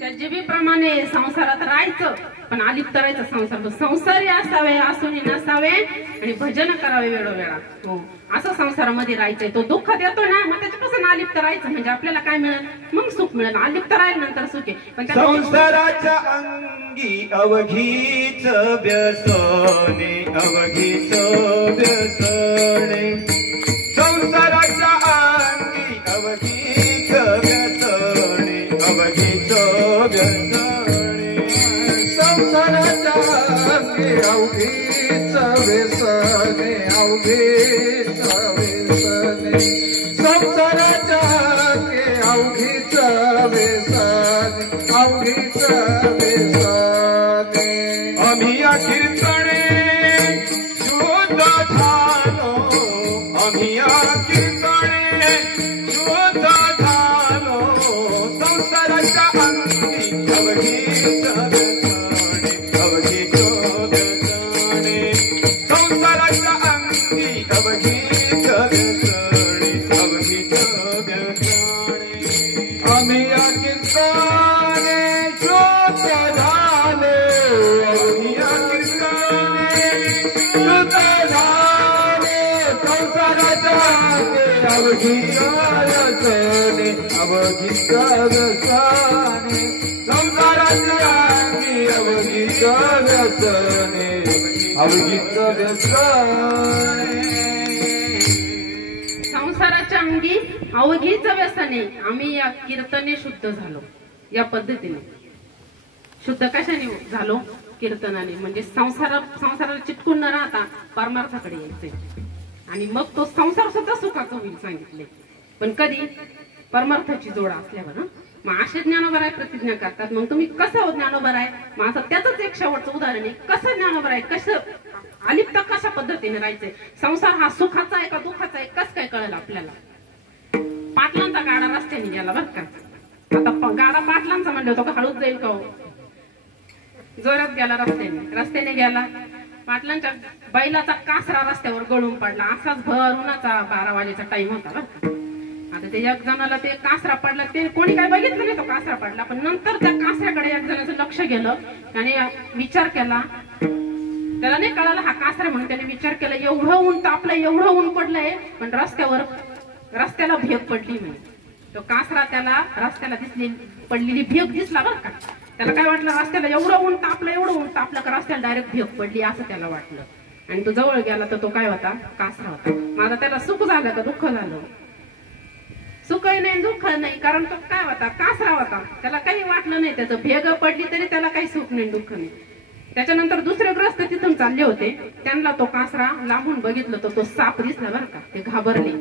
त्या जिभीप्रमाणे संसारात राहायचं, पण आलिप्त राहायचं संसार. संसारी असावे असूनही नसावे आणि भजन करावे वेळोवेळा. हो, असं संसारामध्ये राहायचंय. तो दुःख देतो ना, मग त्याच्यापासून आलिप्त राहायचं, म्हणजे आपल्याला काय मिळेल, मग सुख मिळेल. आलिप्त राहिल्यानंतर सुख आहे. पण संसाराच्या अंगी अवघीच व्यसने, अवघीच व्यसने, संसाराच्या अंगी अवघीच व्यसने, अवघीच व्यसने, संसाराच्या अंगी अवघीच व्यसने, अवघीच व्यसने, संसाराच्या अंगी अवघीच व्यसने, अवघीच व्यसने. आम्ही या कीर्तने शुद्ध झालो, संसाराच्या अवघीच्या व्यसने अवघीच्या व्यसने संसाराच्या अवघीच्या व्यसने अवघीच्या व्यसने संसाराच्या अंगी अवघीचं व्यसने आम्ही या कीर्तने शुद्ध झालो. या पद्धतीने शुद्ध कशाने झालो? कीर्तनाने. म्हणजे संसाराला चिटकून न राहता परमार्थाकडे यायचे आणि मग तो संसार सुद्धा सुखाचा होईल सांगितले. पण कधी? परमार्थाची जोड असल्यावर. मग असे ज्ञानोबा राय प्रतिज्ञा करतात. मग तुम्ही कसं ज्ञानोबा राय? मग असं त्याच एक शेवटचं उदाहरण आहे. कसं ज्ञानोबा राय, कसं अलिप्त कशा पद्धतीने राहायचंय? संसार हा सुखाचा आहे का दुःखाचा आहे कसं काय कळेल आपल्याला? पाटलांचा गाडा रस्त्याने गेला बर का. आता गाडा पाटलांचा म्हणलं होतं का हळूच जाईल का? जोरात गेला रस्त्याने गेला. पाटलांच्या बैलाचा कासरा रस्त्यावर गळून पडला. असाच भर उन्हाचा 12 वाजेचा टाइम होता बर का. आता ते एक जणाला ते कासरा पडला, ते कोणी काय बघितलं नाही तो कासरा पडला. पण नंतर त्या कासऱ्याकडे एक जणाचं लक्ष गेलं. त्याने विचार केला, त्याला नाही कळालं हा कासरा म्हणून. त्याने विचार केला एवढं ऊन तापलं, एवढं ऊन पडलंय पण रस्त्याला भेग पडली म्हणे. तो कासरा त्याला रस्त्याला पडलेली भेग दिसला बर का. त्याला काय वाटलं, रस्त्याला एवढं ऊन तापलं का रस्त्याला डायरेक्ट भेग पडली असं त्याला वाटलं. आणि तो जवळ गेला तर तो काय होता? कासरा होता. माझा त्याला सुख झालं का दुःख झालं? सुखही नाही दुःख नाही, कारण तो काय होता? कासरा होता. त्याला काही वाटलं नाही. त्याचं भेग पडली तरी त्याला काही सुख नाही दुःख नाही. त्याच्यानंतर दुसरे ग्रस्त तिथून चालले होते. त्यांना तो कासरा लांबून बघितलं तर तो साप दिसला बर का. ते घाबरले.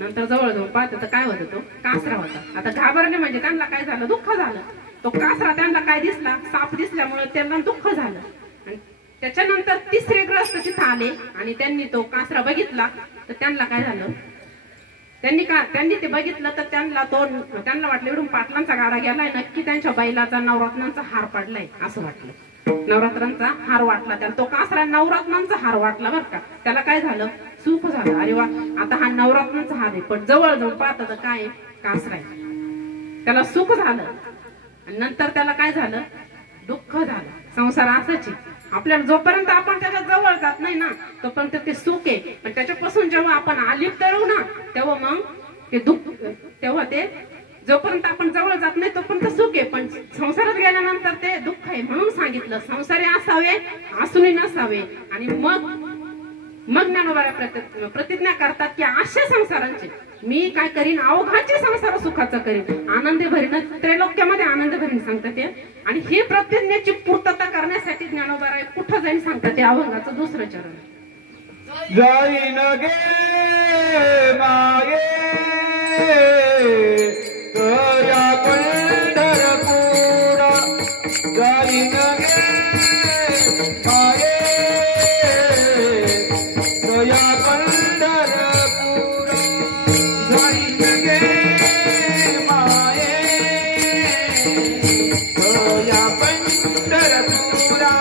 नंतर जवळ जाऊन पाहत तर काय होतं? तो कासरा होता. आता घाबरले म्हणजे त्यांना काय झालं? दुःख झालं. तो कासरा त्यांना काय दिसला? साप दिसल्यामुळे त्यांना दुःख झालं. आणि त्याच्यानंतर तिसरे ग्रस्त तिथं आले आणि त्यांनी तो कासरा बघितला तर त्यांना काय झालं? त्यांनी ते बघितलं तर त्यांना वाटलं एवढून पाटलांचा गाडा गेलाय, नक्की त्यांच्या बैलाचा नवरत्नांचा हार पडलाय असं वाटलं. नवरात्रांचा हार वाटला त्याला. तो कासरा नवरत्नांचा हार वाटला बर का. त्याला काय झालं? सुख झालं. अरे वा, आता हा नवरत्नांचा हार आहे. पण जवळ जाऊन पाहत तर काय? कासरा आहे. त्याला सुख झालं. आणि नंतर त्याला काय झालं? दुःख झालं. संसार असाच आहे. आपल्याला जोपर्यंत आपण त्याच्या जवळ जात नाही ना तोपर्यंत ते सुख आहे. पण त्याच्यापासून जेव्हा आपण अलिप्त राहू ना तेव्हा मग ते दुःख, तेव्हा ते जोपर्यंत आपण जवळ जात नाही तोपर्यंत सुख आहे. पण संसारात गेल्यानंतर ते दुःख आहे. म्हणून सांगितलं संसारी असावे असूनही नसावे. आणि मग ज्ञानोबा प्रतिज्ञा करतात की अशा संसारांचे मी काय करीन? अवघाचे संसार सुखाचं करीन, आनंद भरीन, त्रैलोक्यामध्ये आनंद भरीन सांगतात ते. आणि ही प्रतिज्ञेची पूर्तता करण्यासाठी ज्ञानोबा राय कुठं जाईन सांगतात ते अभंगाचं दुसरं चरण. जाईन गे माये तुझ्या पंढरपुरा, जाईन गे माये तुझ्या पंढरपुरा, जाईन गे माये तुझ्या पंढरपुरा,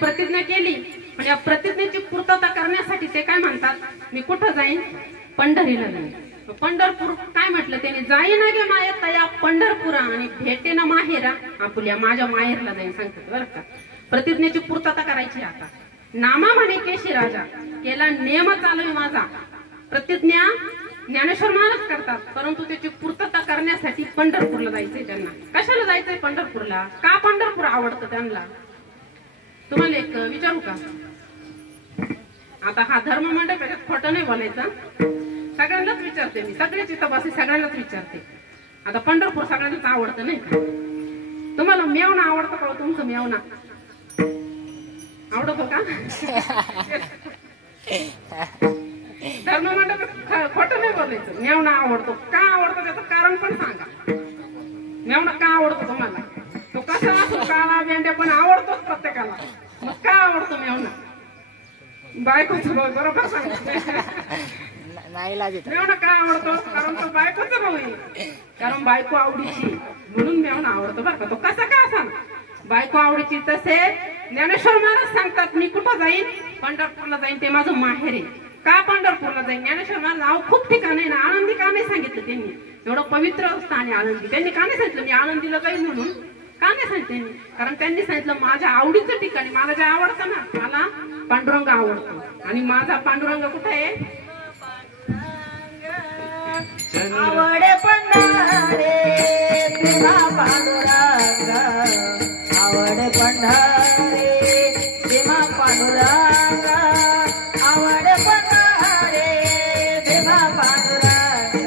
प्रतिज्ञा केली. पण या प्रतिज्ञेची पूर्तता करण्यासाठी ते काय म्हणतात? मी कुठं जाईन? पंढरीला जाईन. पंढरपूर काय म्हटलं त्याने? जाईन गे माये तया पंढरपुरा आणि भेटे ना माहेरा आपुल्या, माझ्या माहेरला जाईन सांगतात बरं का. प्रतिज्ञेची पूर्तता करायची. आता नामा म्हणे केशी राजा, केला नियम चालवी माझा. प्रतिज्ञा ज्ञानेश्वर महाराज करतात, परंतु त्याची पूर्तता करण्यासाठी पंढरपूरला जायचंय त्यांना. कशाला जायचंय पंढरपूरला? का पंढरपूर आवडतं त्यांना? तुम्हाला एक विचारू का? आता हा धर्म मंडप याच्यात खोटं नाही बोलायचं, सगळ्यांनाच विचारते मी, सगळ्याची तपासी सगळ्यांनाच विचारते. आता पंढरपूर सगळ्यांनाच आवडतं नाही का? तुम्हाला मेवणा आवडतं का? तुमचं मेवणा आवडतो का? धर्म मंडप खोटं नाही बोलायचं, मेवणा आवडतो. का आवडतो त्याचं कारण पण सांगा. मेवणा का आवडतो तुम्हाला? तो कसा असो, काळा भेंड्या पण आवडतोच प्रत्येकाला. मग का आवडतो मेवणा? बायकोचं भाऊ, बरोबर सांगते. मेवणा का आवडतो? कारण तो बायकोचा भाऊ आहे, कारण बायको आवडीची म्हणून मेवणा आवडतो बरं का. तो कसा का असा बायको आवडीची. तसे ज्ञानेश्वर महाराज सांगतात, मी कुठं जाईन? पंढरपूरला जाईन, ते माझं माहेर आहे. का पंढरपूरला जाईन? ज्ञानेश्वर महाराज खूप ठिकाण आहे ना, आळंदी का नाही सांगितलं त्यांनी? एवढं पवित्र स्थान आहे आळंदी, त्यांनी का नाही सांगितलं मी आळंदीला जाईन म्हणून? का नाही सांगितलं? कारण त्यांनी सांगितलं माझ्या आवडीचं ठिकाणी, मला जे आवडतं ना, मला पांडुरंग आवडतो. आणि माझा पांडुरंग कुठे आहे? आवडे पंढरे तुला पांडुरंग, आवडे पंढरे भीमा पांडुरंग, आवडे पंढरे भीमा पांडुरंग,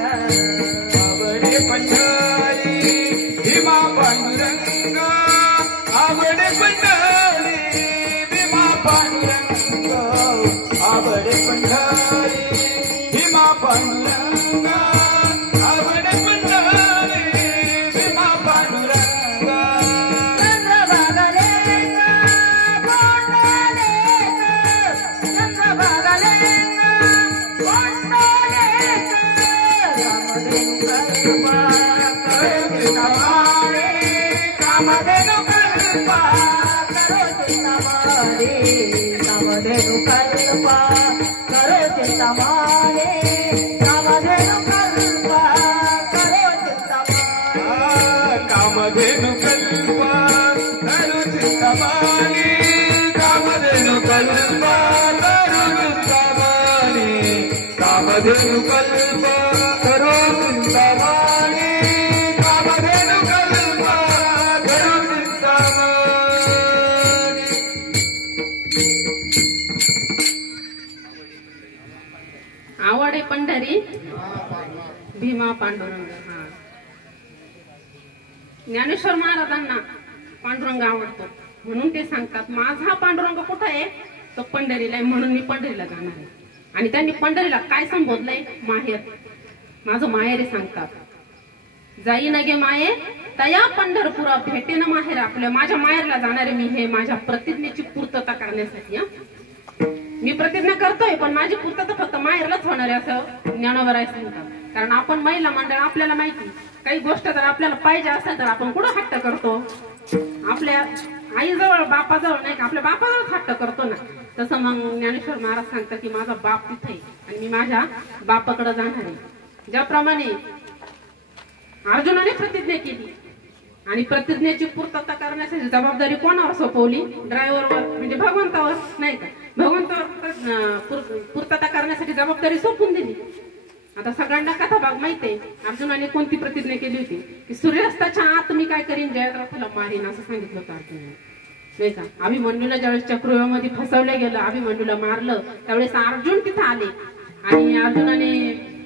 आवडे पंढरी भीमा पांडुरंग, आवडे पंढरी भीमा पांडुरंग, आवडे पंढरी भीमा पांडुरंग, आवडे पंढरी भीमा पांडुरंग. चंद्रभागलेंग कोंडलेंग, चंद्रभागलेंग कोंडलेंग, कामधेनु कल्पा करो चिंतामणे, कामधेनु कल्पा करो चिंतामणे, कामधेनु कल्पा करो चिंतामणे, कामधेनु कल्पा करो चिंतामणी, कामधेनु कल्पा करो चिंतामणी, कामधेनु कल्पा करो चिंतामणी, कामधेनु कल्पा करो चिंतामणी. आवडे पंढरी भीमा पांडुरंग. हा, ज्ञानेश्वर महाराजांना पांडुरंग आवडतो म्हणून ते सांगतात माझा पांडुरंग कुठं आहे? तो पंढरीला आहे, म्हणून मी पंढरीला जाणार आहे. आणि त्यांनी पंढरीला काय संबोधलंय? माहेर, माझं माहेर आहे सांगतात. जाई नगे माये तया पंढरपुरा, भेटेन माहेर आपल्या. माझ्या माहेरला जाणारे मी, हे माझ्या प्रतिज्ञेची पूर्तता करण्यासाठी. मी प्रतिज्ञा करतोय पण माझी पूर्तता फक्त माहेरलाच होणार आहे असं ज्ञानोबा सांगतात. कारण आपण महिला मंडळ, आपल्याला माहिती काही गोष्ट जर आपल्याला पाहिजे असेल तर आपण कुठं हट्ट करतो? आपल्या आईजवळ, बापाजवळ नाही का, आपल्या बापाजवळ हट्ट करतो ना. तसं मग ज्ञानेश्वर महाराज सांगतात की माझा बाप तिथे आहे आणि मी माझ्या बापाकडे जाणार आहे. ज्याप्रमाणे अर्जुनाने प्रतिज्ञा केली आणि प्रतिज्ञेची पूर्तता करण्यासाठी जबाबदारी कोणावर सोपवली? ड्रायव्हरवर, म्हणजे भगवंतावर नाही का. भगवंतावर पूर्तता करण्यासाठी जबाबदारी सोपवून दिली. आता सगळ्यांना कथा भाग माहितीये, अर्जुनाने कोणती प्रतिज्ञा केली होती की सूर्यास्ताच्या आत मी काय करीन? जयद्रथाला मारीन असं सांगितलं होतं अर्जुनाने नाही का. अभिमन्यूला ज्यावेळेस चक्रव्यूहामध्ये फसवलं गेलं, अभिमन्यूला मारलं, त्यावेळेस अर्जुन तिथं आले आणि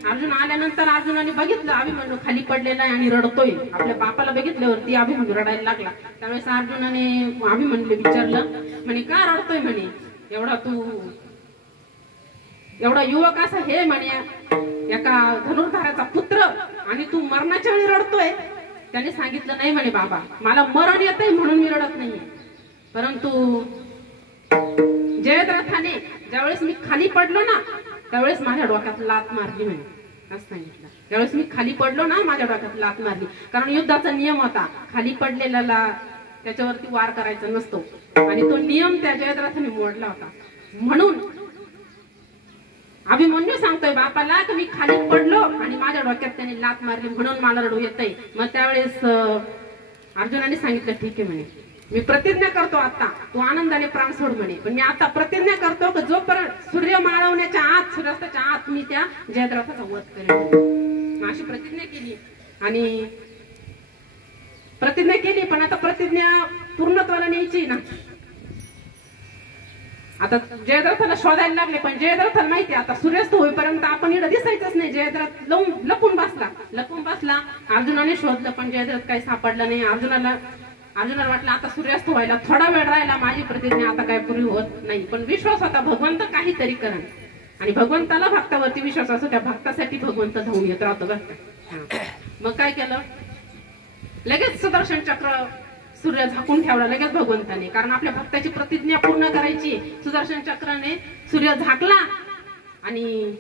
अर्जुन आल्यानंतर अर्जुनाने बघितलं अभिमन्यू खाली पडलेला आहे आणि रडतोय. आपल्या बापाला बघितल्यावरती अभिमन्यू रडायला लागला. त्यावेळेस अर्जुनाने अभिमन्यूला विचारलं, म्हणे का रडतोय? म्हणे एवढा युवक असा हे म्हणे एका धनुर्धाराचा पुत्र आणि तू मरणाच्या वेळी रडतोय. त्याने सांगितलं नाही म्हणे बाबा, मला मरण येतंय म्हणून मी रडत नाहीये, परंतु जयद्रथाने ज्यावेळेस मी खाली पडलो ना त्यावेळेस माझ्या डोक्यात लात मारली म्हणे असं सांगितलं. ज्यावेळेस मी खाली पडलो ना माझ्या डोक्यात लात मारली. कारण युद्धाचा नियम होता, खाली पडलेल्याला त्याच्यावरती वार करायचा नसतो आणि तो नियम त्या जयद्रथाने मोडला होता. म्हणून अभिमन्यू सांगतोय बापाला की मी खाली पडलो आणि माझ्या डोक्यात त्याने लात मारली म्हणून मला रडू येतंय. मग त्यावेळेस अर्जुनाने सांगितलं ठीक आहे म्हणे, मी प्रतिज्ञा करतो आता तू आनंदाने प्राण सोड म्हणे, पण मी आता प्रतिज्ञा करतो की जोपर्यंत सूर्य माळवण्याच्या आत, सूर्यास्ताच्या आत मी त्या जयद्रथाचा वध करेन. अशी प्रतिज्ञा केली आणि प्रतिज्ञा केली, पण आता प्रतिज्ञा पूर्णत्वाला न्यायची ना. आता जयद्रथाला शोधायला लागले, पण जयद्रथाला माहिती आता सूर्यास्त होईपर्यंत आपण इकडे दिसायचंच नाही. जयद्रथ लपून बसला. अर्जुनाने शोधलं पण जयद्रथ काही सापडलं नाही. अर्जुनाला वाटलं आता सूर्यास्त व्हायला थोडा वेळ राहिला, माझी प्रतिज्ञा आता काय पूर्ण होत नाही. पण विश्वास होता भगवंत काहीतरी करण, आणि भगवंताला भक्तावरती विश्वास असतो, त्या भक्तासाठी भगवंत धावून येत राहतो बरं. मग काय केलं, लगेच सुदर्शन चक्र सूर्य झाकून ठेवला लगेच भगवंताने, कारण आपल्या भक्ताची प्रतिज्ञा पूर्ण करायची. सुदर्शन चक्राने सूर्य झाकला आणि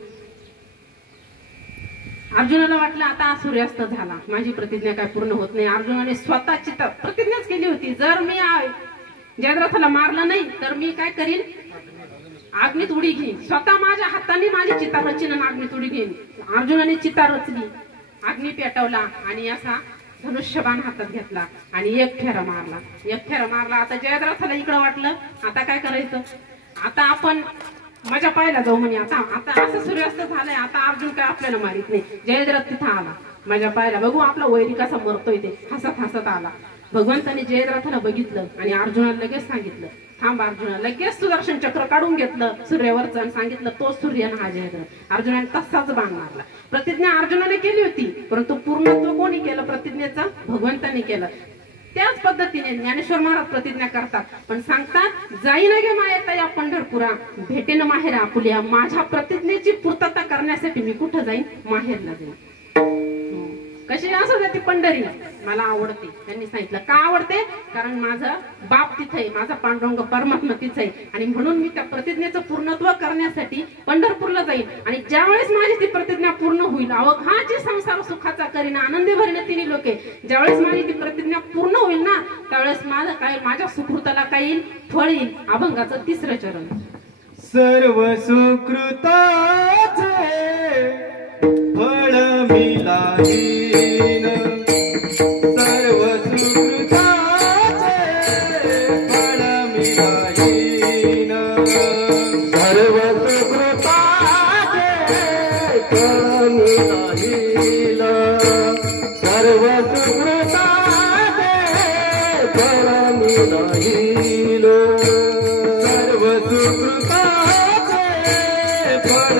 अर्जुनाला वाटलं आता सूर्यास्त झाला, माझी प्रतिज्ञा काय पूर्ण होत नाही. अर्जुनाने स्वतःची प्रतिज्ञाच केली होती, जर मी जयद्रथाला मारलं नाही तर मी काय करीन, अग्नीत उडी घेईन. स्वतः माझ्या हाताने माझी चिता रचीन आणि अग्नीत उडी घेईन. अर्जुनाने चिता रचली, अग्नी पेटवला आणि असा धनुष्यबाण हातात घेतला आणि एक फेरा मारला. आता जयद्रथाला इकडं वाटलं आता काय करायचं, आता आपण मजा पाहायला जाऊ म्हणे. आता असं सूर्यास्त झालंय, आता अर्जुन काय आपल्याला मारित नाही. जयद्रथ तिथं आला मजा पाहायला, बघू आपला वैरी कसा मरतोय ते. हसत आला. भगवंताने जयद्रथाला बघितलं आणि अर्जुनाला लगेच सांगितलं, थांब अर्जुना. लगेच सुदर्शन चक्र काढून घेतलं सूर्यावरचं आणि सांगितलं तो सूर्य हा जयद्रथ. अर्जुनाने तसाच बाण मारला. प्रतिज्ञा अर्जुनाने केली होती, परंतु पूर्णत्व कोणी केलं प्रतिज्ञेचं, भगवंताने केलं. त्याच पद्धतीने ज्ञानेश्वर महाराज प्रतिज्ञा करतात, पण सांगतात जाईन गे मायेता या पंढरपुरा, भेटेन माहेर आपुल्या. माझ्या प्रतिज्ञेची पूर्तता करण्यासाठी मी कुठं जाईन, माहेरला जाईन. कशी असू दे ती पंढरी मला आवडते. त्यांनी सांगितलं का आवडते, कारण माझा बाप तिथे आहे, माझा पांडुरंग परमात्मा तिथे आहे, आणि म्हणून मी त्या प्रतिज्ञेचं पूर्णत्व करण्यासाठी पंढरपूरला जाईल. आणि ज्यावेळेस माझी ती प्रतिज्ञा पूर्ण होईल, अवघाची संसार सुखाचा करीना आनंदी भरीने तिन्ही लोके, ज्यावेळेस माझी ती प्रतिज्ञा पूर्ण होईल ना, त्यावेळेस माझं काय, माझ्या सुकृताला काय येईल, फळ येईल. अभंगाचं 3रं चरण. सर्व सुकृताचे फळ मिळालीन, सर्व सुकृताचे फळ मिळालीन, सर्व सुकृताचे फळ मिळालीन, सर्व सुकृताचे फळ मिळालीन, सर्व सुकृताचे फळ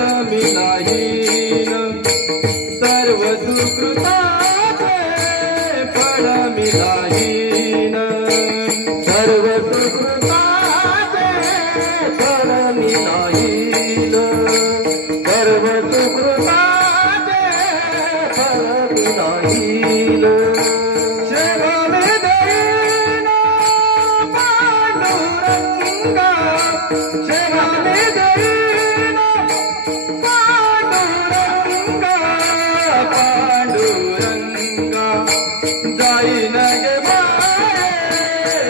मिळालीन, सर्व सुकृताचे फळ मिळालीन, सर्व सुकृताचे फळ मिळालीन, सर्व सुकृताचे फळ मिळालीन. सेवामे देईन पांडुरंगा, सेवामे देईन पांडुरंगा, पांडुरंगा जाईन गे माये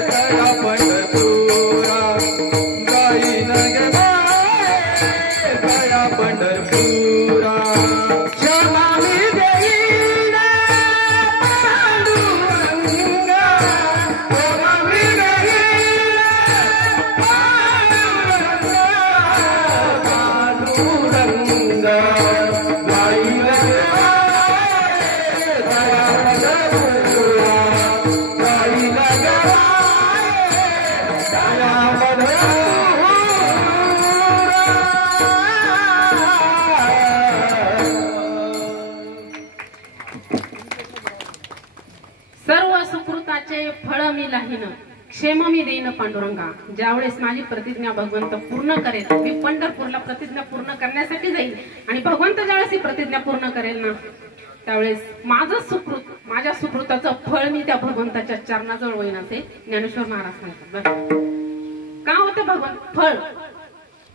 दया पंढरपुरा, जाईन गे माये दया पंढरपुरा. शर्मामी देईन पांडुरंगा, शर्मामी देईन पांडुरंगा, पांडुरंगा जाईन गे माये दया पंढरपुरा, जाईन गे माये दया पंढरपुरा. सर्व सुकृताचे फळ मी लाहीन, क्षेम मी देईन पांडुरंगा. ज्यावेळेस माझी प्रतिज्ञा भगवंत पूर्ण करेल, मी पंढरपूरला प्रतिज्ञा पूर्ण करण्यासाठी जाईल, आणि भगवंत ज्यावेळेस ही प्रतिज्ञा पूर्ण करेल ना, त्यावेळेस माझं सुकृत, माझ्या सुकृताचं फळ मी त्या भगवंताच्या चरणाजवळ होईन, असे ज्ञानेश्वर महाराज सांगतात. का होतं भगवंत फळ,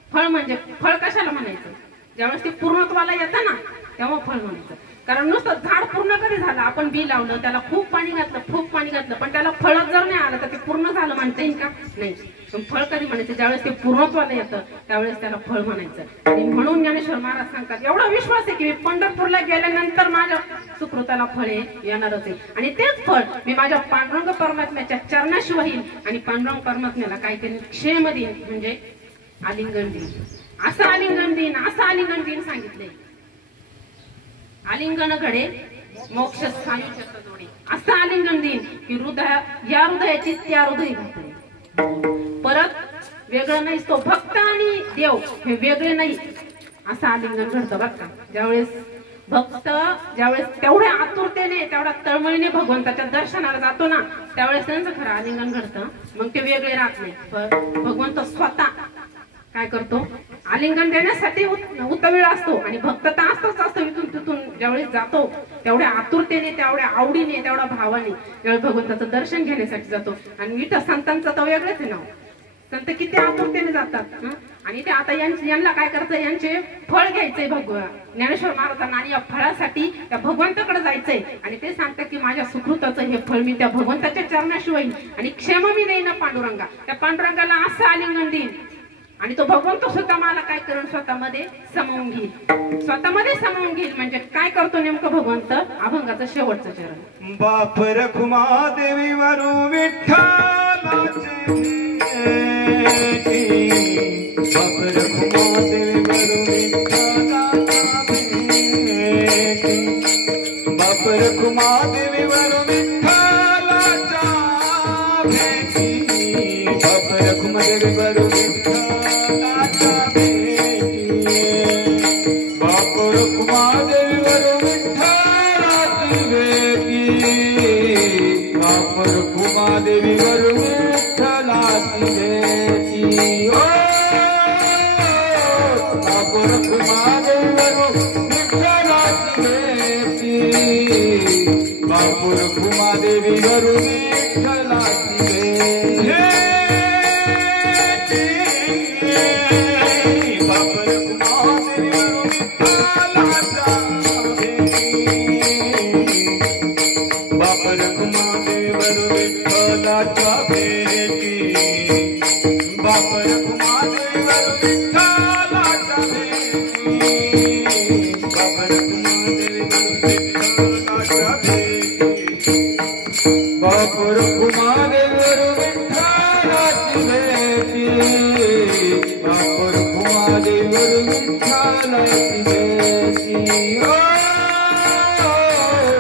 फळ म्हणजे फळ कशाला म्हणायचं, ज्यावेळेस ते पूर्णत्वाला येतं ना तेव्हा फळ म्हणायचं. कारण नुसतं झाड पूर्ण कधी झालं, आपण बी लावलं, त्याला खूप पाणी घातलं, पण त्याला फळच जर नाही आलं तर ते पूर्ण झालं म्हणता येईल का, नाही. पण फळ कधी म्हणायचं, ज्यावेळेस ते पूर्णत्वाला येतं त्यावेळेस त्याला फळ म्हणायचं. आणि म्हणून ज्ञानेश्वर महाराज सांगतात, एवढा विश्वास आहे की मी पंढरपूरला गेल्यानंतर माझ्या सुकृताला फळे येणारच आहे, आणि तेच फळ मी माझ्या पांडुरंग परमात्म्याच्या चरणाशी होईल, आणि पांडुरंग परमात्म्याला काय करीन, क्षेम देईन, म्हणजे आलिंगन देईन. असं आलिंगन देईन सांगितलंय. आलिंगन घडे मोक्ष स्थानी चक्र जोडे, असं आलिंगन देईन की हृदयाची त्या हृदय घातले. परत वेगळं नाही, तो भक्त आणि देव हे वेगळे नाही असं आलिंगन घडतं बरं का. ज्यावेळेस भक्त ज्यावेळेस तेवढ्या आतुरतेने तेवढ्या तळमळीने भगवंताच्या दर्शनाला जातो ना, त्यावेळेस त्यांचं खरं आलिंगन घडतं. मग ते वेगळे राहत नाही. पण भगवंत स्वतः काय करतो, आलिंगन देण्यासाठी उतावीळ असतो आणि भक्त तर असतो इथून तिथून ज्यावेळेस जातो तेवढ्या आतुरतेने, तेवढ्या आवडीने, तेवढ्या भावाने ज्यावेळेस भगवंताचं दर्शन घेण्यासाठी जातो. आणि विठ्ठल संतांचं तर वेगळंच आहे नाव. संत किती आतुरतेने जातात. आणि ते आता यांना काय करायचं, यांचे फळ घ्यायचंय भगवान ज्ञानेश्वर महाराजांना, आणि या फळासाठी त्या भगवंताकडे जायचंय. आणि ते सांगतात की माझ्या सुकृताचं हे फळ मी त्या भगवंताच्या चरणाशी होईल आणि क्षमा मी देईन पांडुरंगा, त्या पांडुरंगाला असं आलिंगन देईन. आणि तो भगवंत स्वतः मला काय करून स्वतःमध्ये समावून घेईल, स्वतःमध्ये समावून घेईल. म्हणजे काय करतो नेमकं भगवंत, अभंगाचं शेवटचं चरण. बाप रखुमा देवी वरू विठ्ठलाचे, बाप रखुमा देवी वरू विठ्ठलाचा भेटी, बाप रखुमा देवी वरू विठ्ठलाचा भेटी, बाप रखुमा देवी वरू देवी वरू विठ्ठलाची भेटी, बाप रखुमा देवी वरू विठ्ठलाची भेटी, बाप रखुमा देवी वरू विठ्ठलाची भेटी, बाप रखुमा देवी वरू विठ्ठलाचा भेटी, बाप रखुमा देवी वरू विठ्ठलाचा भेटी, बाप रखुमा देवी वरू विठ्ठलाचा भेटी, बाप रखुमा देवी वरू विठ्ठलाचा भेटी, बाप रखुमा देवी वरू विठ्ठलाची भेटी, बाप रखुमा देवी वरू विठ्ठलाची भेटी,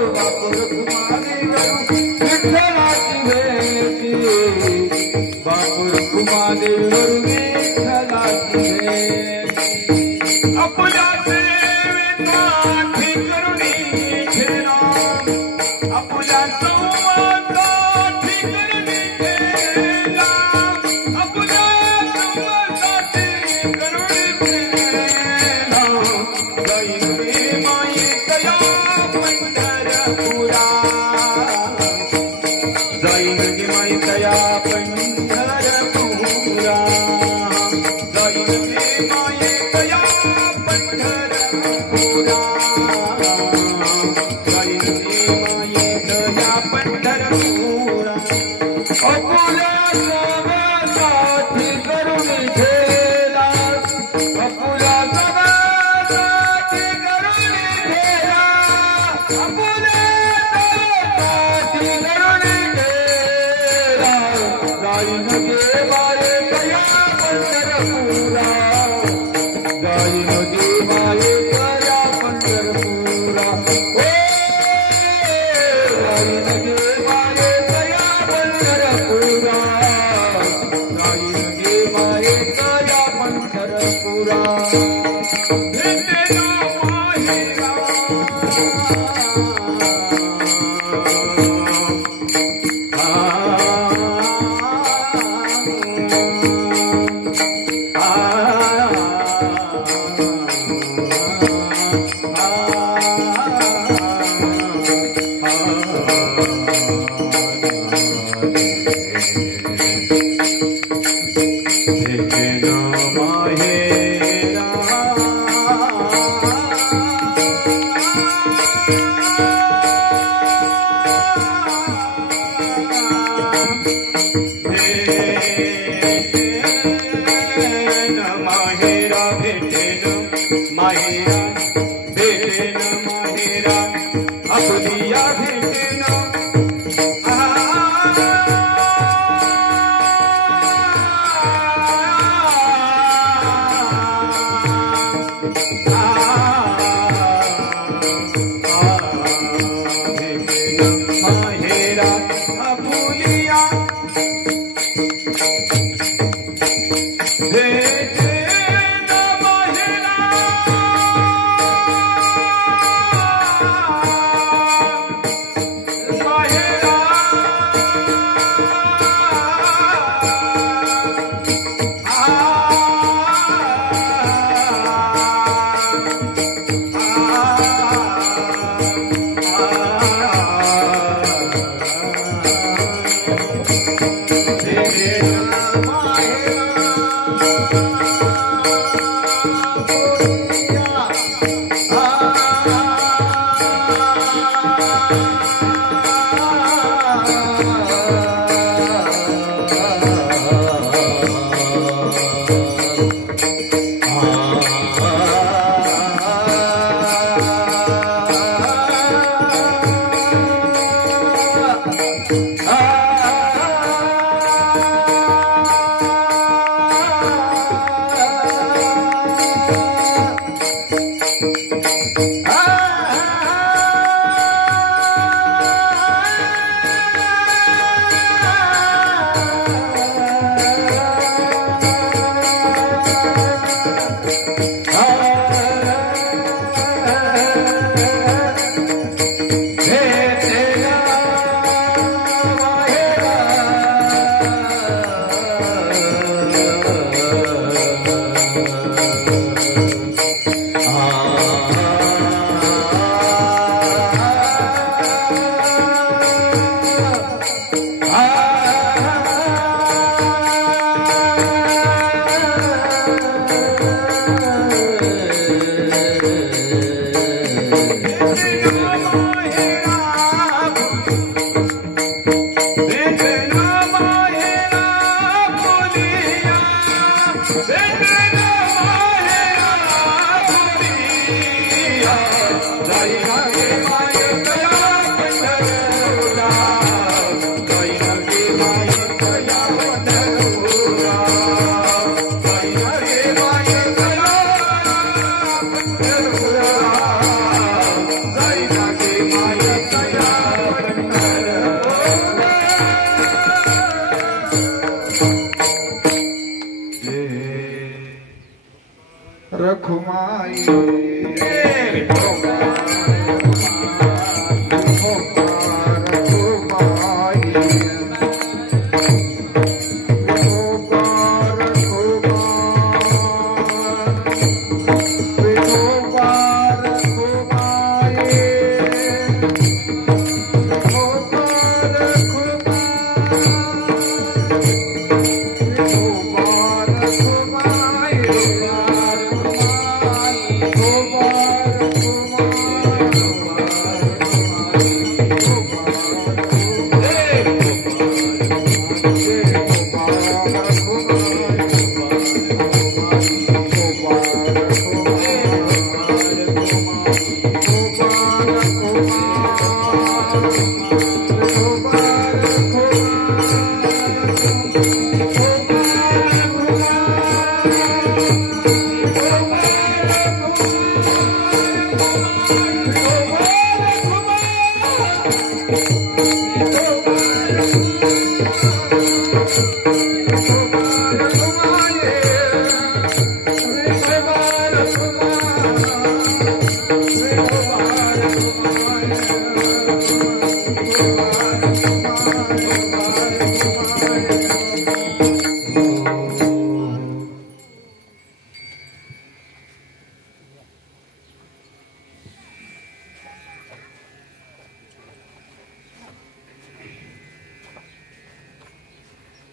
बाप रखुमा देवी वरू विठ्ठलाची भेटी, बाप रखुमा देवी वरू विठ्ठलाची भेटी. आपल्या सेवेसाठी करुणी ठेला, आपल्या संवादासाठी करुणी ठेला, आपल्या संवादासाठी करुणी ठेला, जाईन रे माये तया पंढरपुरा, जाईन गे माई तया पंढरपुरा, जाईन गे माये तया पंढरपुरा, जाईन गे माये तया पंढरपुरा. अपुल्या समासाठी करुणी ठेला, अपुल्या समासाठी करुणी ठेला, अपुल्या समासाठी करुणी ठेला, जाईन गे माये तया पंढरपुरा, जाईन गे माये तया पंढरपुरा, जाईन गे माये तया पंढरपुरा, जाईन गे माये तया पंढरपुरा. भेटेना माहेरा,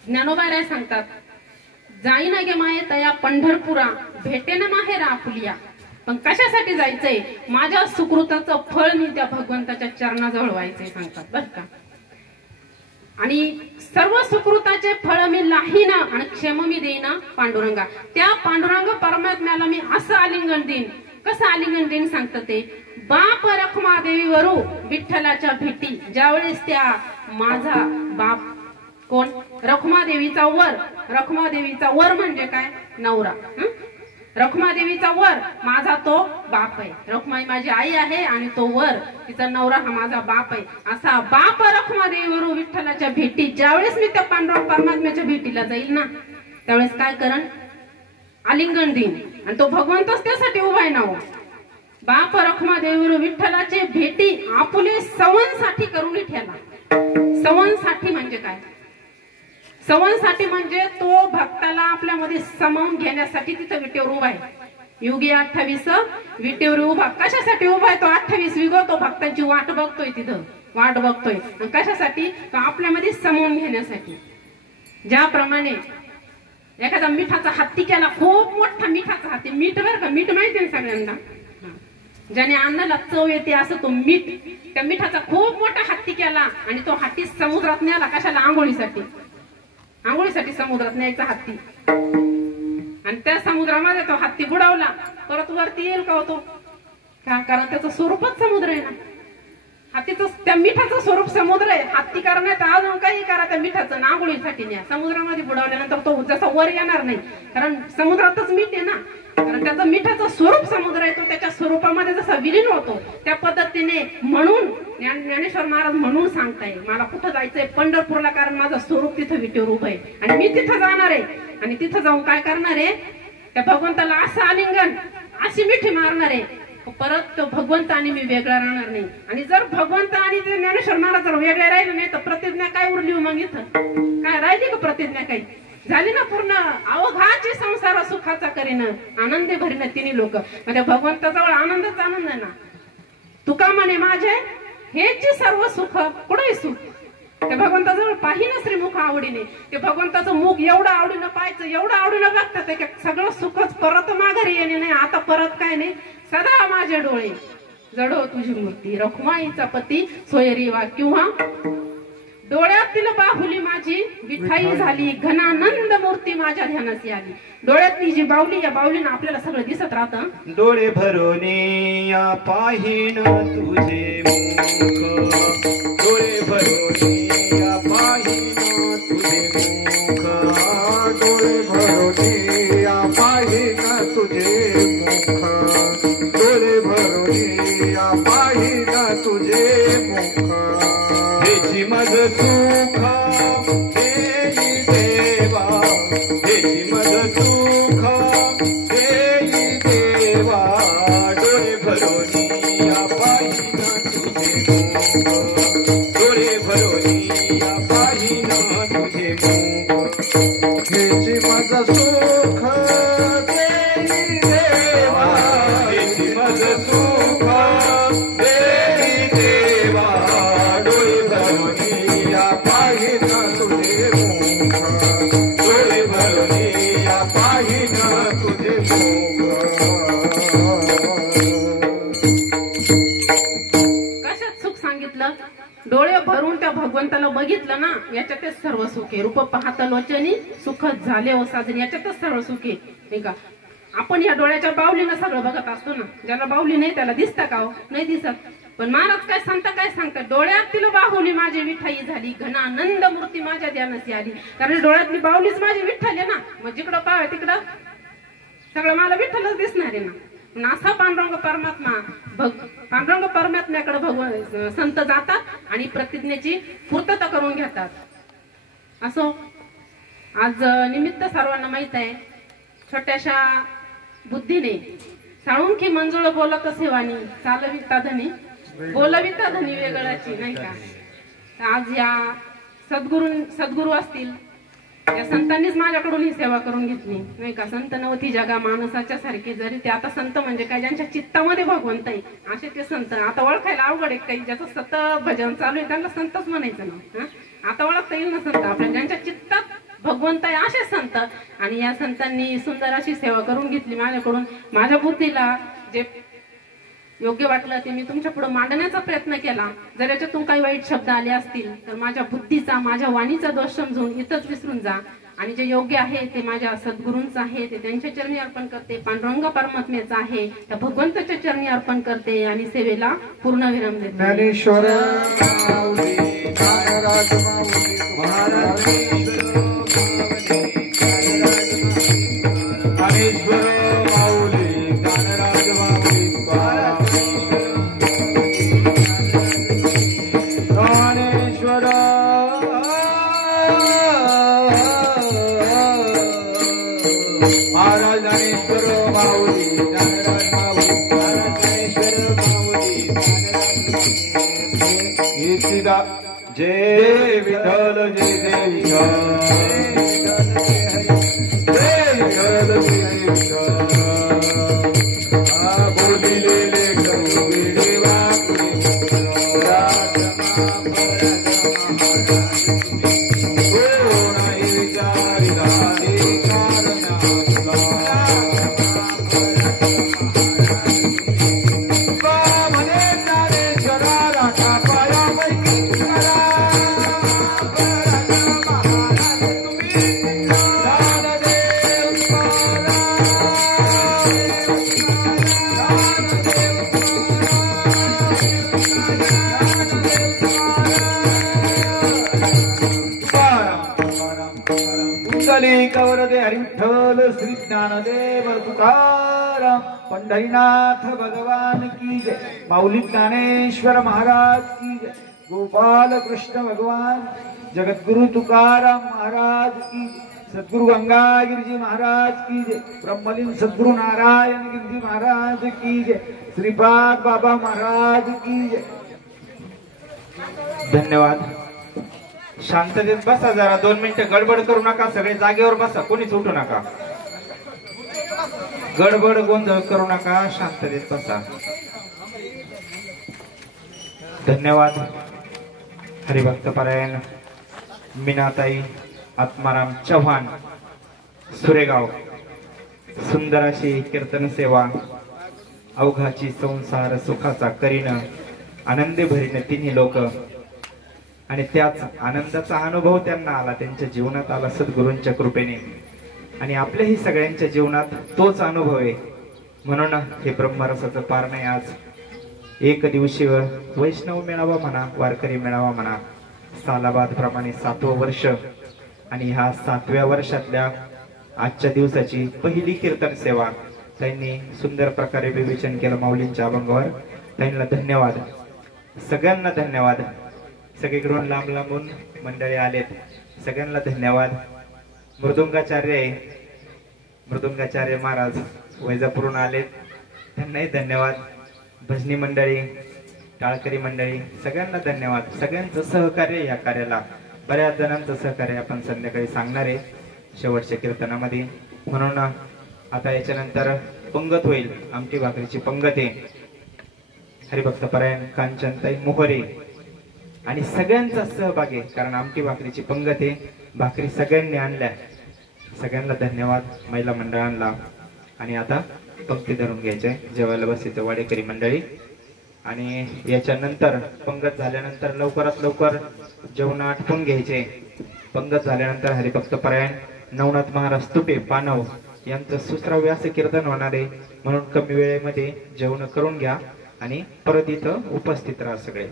ज्ञानोबाराय सांगतात, जाईना गे माये तया पंढरपुरा, भेटेना माहेरा आपुलिया. पण कशासाठी जायचंय? माझ्या सुकृताचं फळ मी त्या भगवंताच्या चरणाजवळ व्हायचंय सांगतात बर का. आणि सर्व सुकृताचे फळ मी लाहीना आणि क्षेम मी देईना पांडुरंगा. त्या पांडुरंग परमात्म्याला मी असं आलिंगन देईन. कसं आलिंगन देईन सांगतात ते, बाप रखुमादेवीवरू विठ्ठलाच्या भेटी. ज्यावेळेस त्या माझा बाप कोण? रखुमादेवीचा वर. रखुमादेवीचा वर म्हणजे काय? नवरा. रखुमादेवीचा वर माझा तो बाप आहे. रखुमाई माझी आई आहे आणि तो वर तिचा नवरा हा माझा बाप आहे. असा बाप रखुमादेवीवरू विठ्ठलाच्या भेटी. ज्यावेळेस मी त्या पांडुरंग परमात्म्याच्या भेटीला जाईल ना, त्यावेळेस काय करण? आलिंगन देईन. आणि तो भगवंतच त्यासाठी उभा आहे ना हो. बाप रखुमादेवीवरू विठ्ठलाचे भेटी आपुले सवनसाठी करून ठेला. सवनसाठी म्हणजे काय? सवनसाठी म्हणजे तो भक्ताला आपल्यामध्ये सामावून घेण्यासाठी तिथं विटेवर उभा आहे. युगी 28 विटेवर उभा. कशासाठी उभा आहे तो? 28 युग तो भक्तांची वाट बघतोय, तिथं वाट बघतोय. कशासाठी? तो आपल्यामध्ये सामावून घेण्यासाठी. ज्याप्रमाणे एखादा मिठाचा हत्ती केला, खूप मोठा मिठाचा हत्ती, मीठ बरं का, मीठ माहिती आहे सगळ्यांना, ज्याने अन्नाला चव येते असं तो मीठ, त्या मिठाचा खूप मोठा हत्ती केला आणि तो हत्ती समुद्रात न्याला, कशाला, आंघोळीसाठी, आंघोळीसाठी समुद्रात न्यायचा हत्ती, आणि त्या समुद्रामध्ये तो हत्ती बुडावला, परत वरती येईल का होतो, कारण त्याचं स्वरूपच समुद्र आहे ना, हत्तीचं त्या मिठाचं स्वरूप समुद्र आहे, हत्ती करण्यात अजून काही करा, त्या मिठाचं आंघोळीसाठी न्या, समुद्रामध्ये बुडावल्यानंतर तो जसा वर येणार नाही, कारण समुद्रातच मीठ आहे ना, कारण त्याचं मिठाचं स्वरूप समुद्र आहे, तो त्याच्या स्वरूपामध्ये जसा विलीन होतो त्या पद्धतीने, म्हणून ज्ञानेश्वर महाराज म्हणून सांगताय मला कुठं जायचंय, पंढरपूरला, कारण माझं स्वरूप तिथं विटेवर उभं आहे आणि मी तिथं जाणार आहे, आणि तिथं जाऊन काय करणार आहे, त्या भगवंताला असं आलिंगन, अशी मिठी मारणार आहे, परत तो भगवंत आणि मी वेगळा राहणार नाही, आणि जर भगवंत आणि ते ज्ञानेश्वर महाराज जर वेगळे राहिले नाही तर प्रतिज्ञा काय उरली मग, इथं काय राहिली का प्रतिज्ञा, काही झाली ना पूर्ण, अवघाची संसार सुखाचा करीन आनंदे भरीन तिन्ही लोक, म्हणजे भगवंताजवळ आनंदच आनंद आहे ना, तुका म्हणे माझे हेच सर्व सुख, कुठे सुख, त्या भगवंताजवळ पाहिन श्रीमुख आवडीने, ते भगवंताचं मुख एवढं आवडीनं पाहायचं, एवढं आवडीनं बघतात ते सगळं सुखच, परत माघारी येणे नाही, आता परत काय नाही, सदा माझे डोळे जडो तुझी मूर्ती, रखुमाईचा पती सोयरी वा, किंवा डोळ्यातील बाहुली माझी विठाई झाली, घनानंद मूर्ती माझ्या ध्यानासी आली, डोळ्यातली जी बाहुली, या बाहुलीनं आपल्याला सगळं दिसत राहतं, डोळे भरून या पाहिन तुझे मुख, डोळे भरून या पाहिन तुझे मुख, डोळे भरून या पाहिन तुझे मुख, डोळे भरून या पाहिन तुझे मुख, हेची मज सुख देई देवा, हेची मज सुख देई देवा, डोळे भरून या पाहिन तुझे मुख, डोळे भरून या पाहिन तुझे मुख, हेची मज सुख देई देवा, हेची मज सुख देई देवा, डोळे भरून या पाहिन तुझे मुख, डोळे भरून या पाहिन तुझे मुख. कशात सुख सांगितलं, डोळे भरून त्या भगवंताला बघितलं ना, याच्यातच सर्व सुख आहे, रूप पाहता लोचनी सुखद झाले हो साजनी, याच्यातच सर्व सुख आहे, नाही का, आपण या डोळ्याच्या बाहुलीनं सगळं बघत असतो ना, ज्याला बाहुली नाही त्याला दिसतं का, नाही दिसत, पण महाराज काय सांगतात, डोळ्यातील बाहुली माझी विठाई झाली, घनानंद मूर्ती माझ्या ध्यानासी आली, कारण डोळ्यातली बाहुलीच माझी विठ्ठल आहे ना, मग जिकडं पाहावे तिकडं सगळं मला विठ्ठलच दिसणार आहे ना, असा पांडुरंग परमात्मा, पांडुरंग परमात्म्याकडे भगवान संत जातात आणि प्रतिज्ञेची पूर्तता करून घेतात. असो आज निमित्त सर्वांना माहित आहे, छोट्याशा बुद्धीने साळुंखी मंजुळ बोलत सेवानी, चालविता धनी बोलविता धनी वेगळाची, नाही का, आज या सद्गुरू असतील, या संतांनीच माझ्याकडून ही सेवा करून घेतली, नाही का, संत नवती जगा माणसाच्या सारखे, जरी ते आता संत म्हणजे काय, ज्यांच्या चित्तामध्ये भगवंत आहे असे ते संत, आता ओळखायला अवघड आहे, काही ज्याचं सतत भजन चालू आहे त्यांना संतच म्हणायचं ना, आता ओळखता येईल ना संत आपल्या, ज्यांच्या चित्तात भगवंत आहे असे संत, आणि या संतांनी सुंदर अशी सेवा करून घेतली माझ्याकडून, माझ्या बुद्धीला जे योग्य वाटलं ते मी तुमच्या पुढे मांडण्याचा प्रयत्न केला, जर याच्यातून काही वाईट शब्द आले असतील तर माझ्या बुद्धीचा, माझ्या वाणीचा दोष समजून इथंच विसरून जा, आणि जे योग्य आहे ते माझ्या सद्गुरूंचं आहे, ते त्यांच्या चरणी अर्पण करते, पांडुरंग परमात्म्याचं आहे त्या भगवंताच्या चरणी अर्पण करते, आणि सेवेला पूर्ण विराम देते. ज्ञानेश्वर जय विठ्ठल जय जय विठ्ठल, जय विठ्ठल जय विठ्ठल, बोलिलेले कवी देवा विचारी कवरदे हरिविठ्ठल श्री ज्ञानदेव तुकाराम पंढरीनाथ भगवान की जय माऊली ज्ञानेश्वर महाराज की जय गोपाल कृष्ण भगवान जगद्गुरु तुकाराम महाराज की सद्गुरु गंगागिरिजी महाराज की जय ब्रह्मलीन सद्गुरु नारायण गिरिजी महाराज की जय श्रीपाद बाबा महाराज की जय। धन्यवाद। शांततेत बसा जरा 2 मिनिटं गडबड करू नका सगळे जागेवर बसा कोणीच उठू नका गडबड गोंधळ करू नका शांततेत बसा। धन्यवाद। हरिभक्त परायण मीनाताई आत्माराम चव्हाण सुरेगाव सुंदर अशी कीर्तन सेवा अवघाची संसार सुखाचा करीन आनंदी भरीन तिन्ही लोक आणि त्याच आनंदाचा अनुभव त्यांना आला त्यांच्या जीवनात आला सद्गुरूंच्या कृपेने आणि आपल्याही सगळ्यांच्या जीवनात तोच अनुभव आहे म्हणून हे ब्रह्मरसाचं पारणं आज एक दिवशी वैष्णव मेळावा म्हणा वारकरी मेळावा म्हणा सालाबाद प्रमाणे 7वं वर्ष आणि ह्या 7व्या वर्षातल्या आजच्या दिवसाची पहिली कीर्तन सेवा त्यांनी सुंदर प्रकारे विवेचन केलं माऊलींच्या अभंगावर त्यांना धन्यवाद सगळ्यांना धन्यवाद सगळीकडून लांब लांबून मंडळी आलेत सगळ्यांना धन्यवाद मृदुंगाचार्य महाराज वैजापूरून आलेत त्यांनाही धन्यवाद भजनी मंडळी टाळकरी मंडळी सगळ्यांना धन्यवाद सगळ्यांचं सहकार्य या कार्याला बऱ्याच जणांचं सहकार्य आपण संध्याकाळी सांगणार आहे शेवटच्या कीर्तनामध्ये म्हणून आता याच्यानंतर पंगत होईल आमटी भाकरीची पंगत आहे हरिभक्त परायण कांचनताई मोहरे आणि सगळ्यांचा सहभाग आहे कारण आमटी भाकरीची पंगत आहे भाकरी सगळ्यांनी आणल्या सगळ्यांना धन्यवाद महिला मंडळांना आणि आता पंक्ती धरून घ्यायचे जेवायला बसायचे वाडेकरी मंडळी आणि याच्यानंतर पंगत झाल्यानंतर लवकरात लवकर जेवण आटपून घ्यायचे पंगत झाल्यानंतर हरिभक्त परायण नवनाथ महाराज तुपे पानव यांचं सुश्राव्य असे कीर्तन होणार आहे म्हणून कमी वेळेमध्ये जेवण करून घ्या आणि परत इथं उपस्थित राहा सगळे।